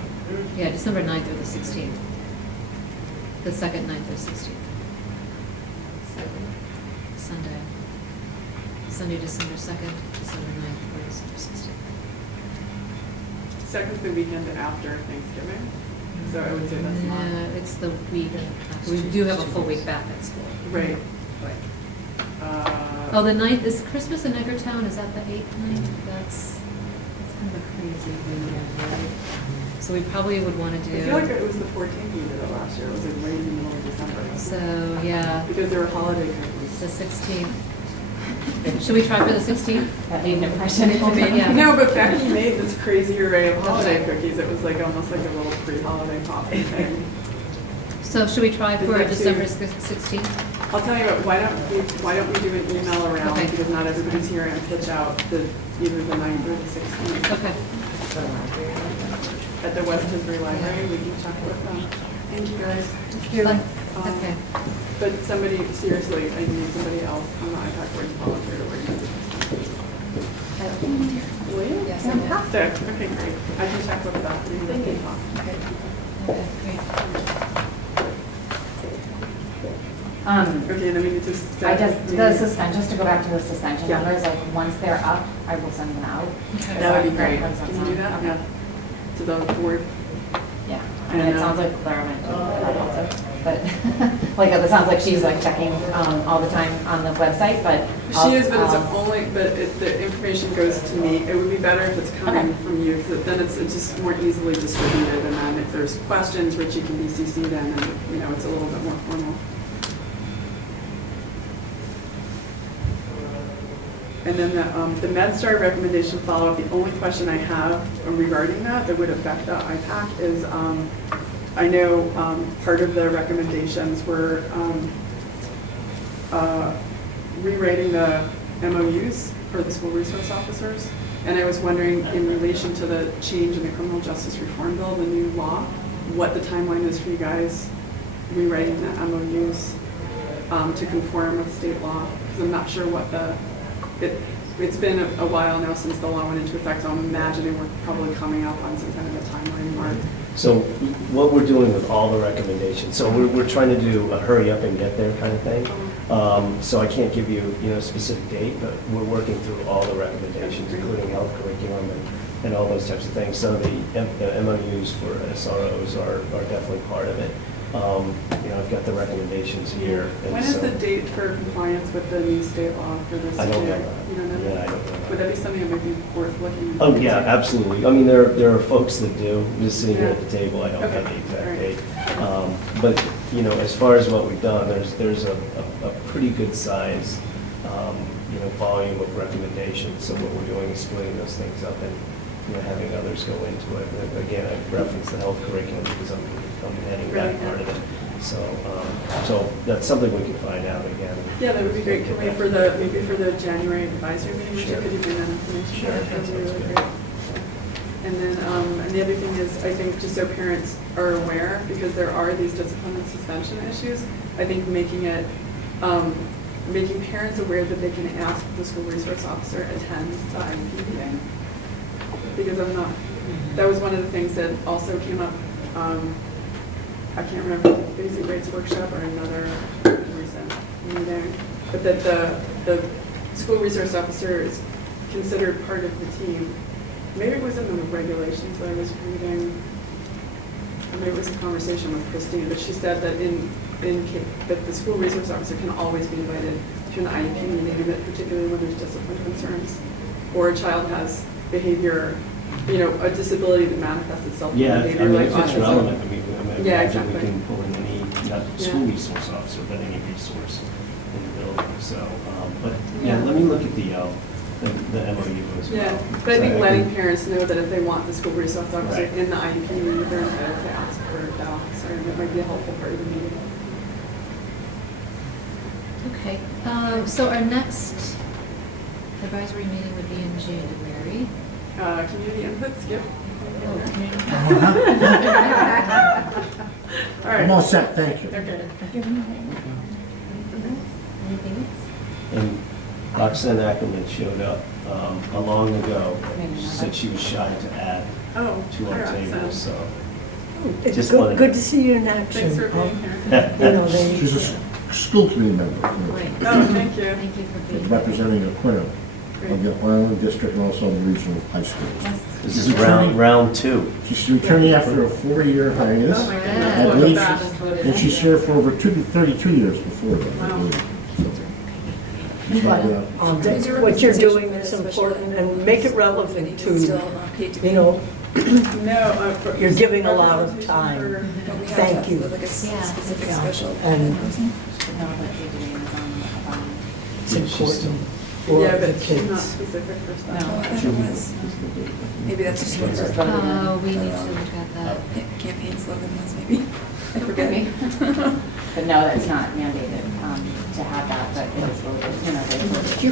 yeah, December 9th or the 16th. The 2nd, 9th, or 16th. Sunday. Sunday, December 2nd, December 9th, or December 16th. Second's the weekend after Thanksgiving. So I would say that's not. Yeah, it's the week. We do have a full week back at school. Right. Oh, the 9th, is Christmas in Edgartown, is that the 8th, 9th? That's kind of a crazy weekend, right? So we probably would want to I feel like do, it was the 14th we did it last year. It was like right in the middle of December. so, yeah, Because there were holiday cookies. the 16th. Should we try for the 16th? That made an impression. Yeah. No, but Becky made this crazy array of holiday cookies. It was like almost like a little pre-holiday coffee thing. So should we try Is for that December too- 16th? I'll tell you what, why don't we do an email around, Okay. because not everybody's here, and pitch out either the 9th or the 16th. Okay. At the West Tisbury Library, we can check with them. Thank you, guys. Okay. But somebody, seriously, I need somebody else on the IPAC board to volunteer to work. Will you? Yes, I will. Fantastic. Okay, great. I can check with that. Thank you. Okay, great. Okay, and then we need to set. Just to go back to the suspension Yeah. numbers, like, once they're up, I will send them out. That would be great. Once that's Can you do on. that? Okay. Yeah. To the board. Yeah, I mean, it And, sounds like Clara meant to do that also, but, like, it sounds like she's like checking, all the time on the website, but. She is, but it's I'll- only, the information goes to me. It would be better if it's coming Okay. from you, because then it's just more easily distributed, and then if there's questions, Richie can be CC'd in, and, it's a little bit more formal. And then the MedStar recommendation follow-up, the only question I have regarding that would affect the IPAC is, I know part of the recommendations were rewriting the MOUs for the school resource officers. And I was wondering, in relation to the change in the criminal justice reform bill, the new law, what the timeline is for you guys rewriting the MOUs to conform with state law, because I'm not sure what it's been a while now since the law went into effect, so I'm imagining we're probably coming up on some kind of a timeline mark. So what we're doing with all the recommendations, so we're trying to do a hurry up and get there kind of thing. So I can't give you, a specific date, but we're working through all the recommendations, including health curriculum and all those types of things. So the MOUs for SROs are definitely part of it. I've got the recommendations here. and When is so- the date for compliance with the new state law for this? I don't know year? that. You don't know that? Yeah, I don't know that. Would that be something that might be worth looking into? Oh, yeah, absolutely. I mean, there are folks that do, just sitting here at the table, I don't have the Okay. exact All date. But, as far as what we've done, there's a pretty good size, volume of recommendations. So what we're doing is splitting those things up and, having others go into it. And again, I reference the health curriculum because I'm heading that part of it. So that's something we can find out again. Yeah, that would be great. Can we, maybe for the January advisory meeting, Sure. could you bring that information? Sure, That would be that sounds really good. great. And then, and the other thing is, I think just so parents are aware, because there are these discipline and suspension issues, I think making parents aware that they can ask the school resource officer attend the IEP meeting. Because that was one of the things that also came up, I can't remember, basic rates workshop or another recent meeting, but that the school resource officer is considered part of the team. Maybe it was in the regulations that I was reading, or maybe it was a conversation with Christine, but she said that that the school resource officer can always be invited to an IEP meeting, that particularly when there's discipline concerns, or a child has behavior, a disability that manifests itself in Yeah, behavior like if it's autism. relevant, Yeah, imagine we exactly. can pull in any, not Yeah. school resource officer, but any resource in the building, so, but, Yeah. let me look at the MOU as well. Yeah, but I think So letting can- parents know that if they want the school resource officer Right. in the IEP meeting, they're entitled to ask for that officer, and it might be a helpful part of the meeting. Okay, so our next advisory meeting would be in January. Community input, Skip? Oh, community- All right. I'm all set, thank you. Okay. Anything else? And Roxanne Ackerman showed up long ago, Maybe not. said she was shy to add Oh, to our hi, table, Roxanne. so. It's Just wanted good to see you in action. Thanks for being here. She's a school committee member Right. Oh, thank you. Thank you for being here. representing Aquino. of the Island District and also the regional high schools. This is round two. She's returning after a 4-year hiatus. Oh my goodness, I look believe at she- that. And she's here for over 32 years before that. I Wow. believe. She's not, What you're doing is important and make it relevant to, you know, No. You're giving a lot of time. But we have Thank to you. have like a specific Yeah. special And- person. No, but you're doing this on, it's important for Yeah, the but she's not kids. specific for stuff. Oh, I thought it was. Maybe that's just what our We need to look at that. campaign slogan was, maybe. I forget. me. But no, that's not mandated to have that, but it is, you know, they.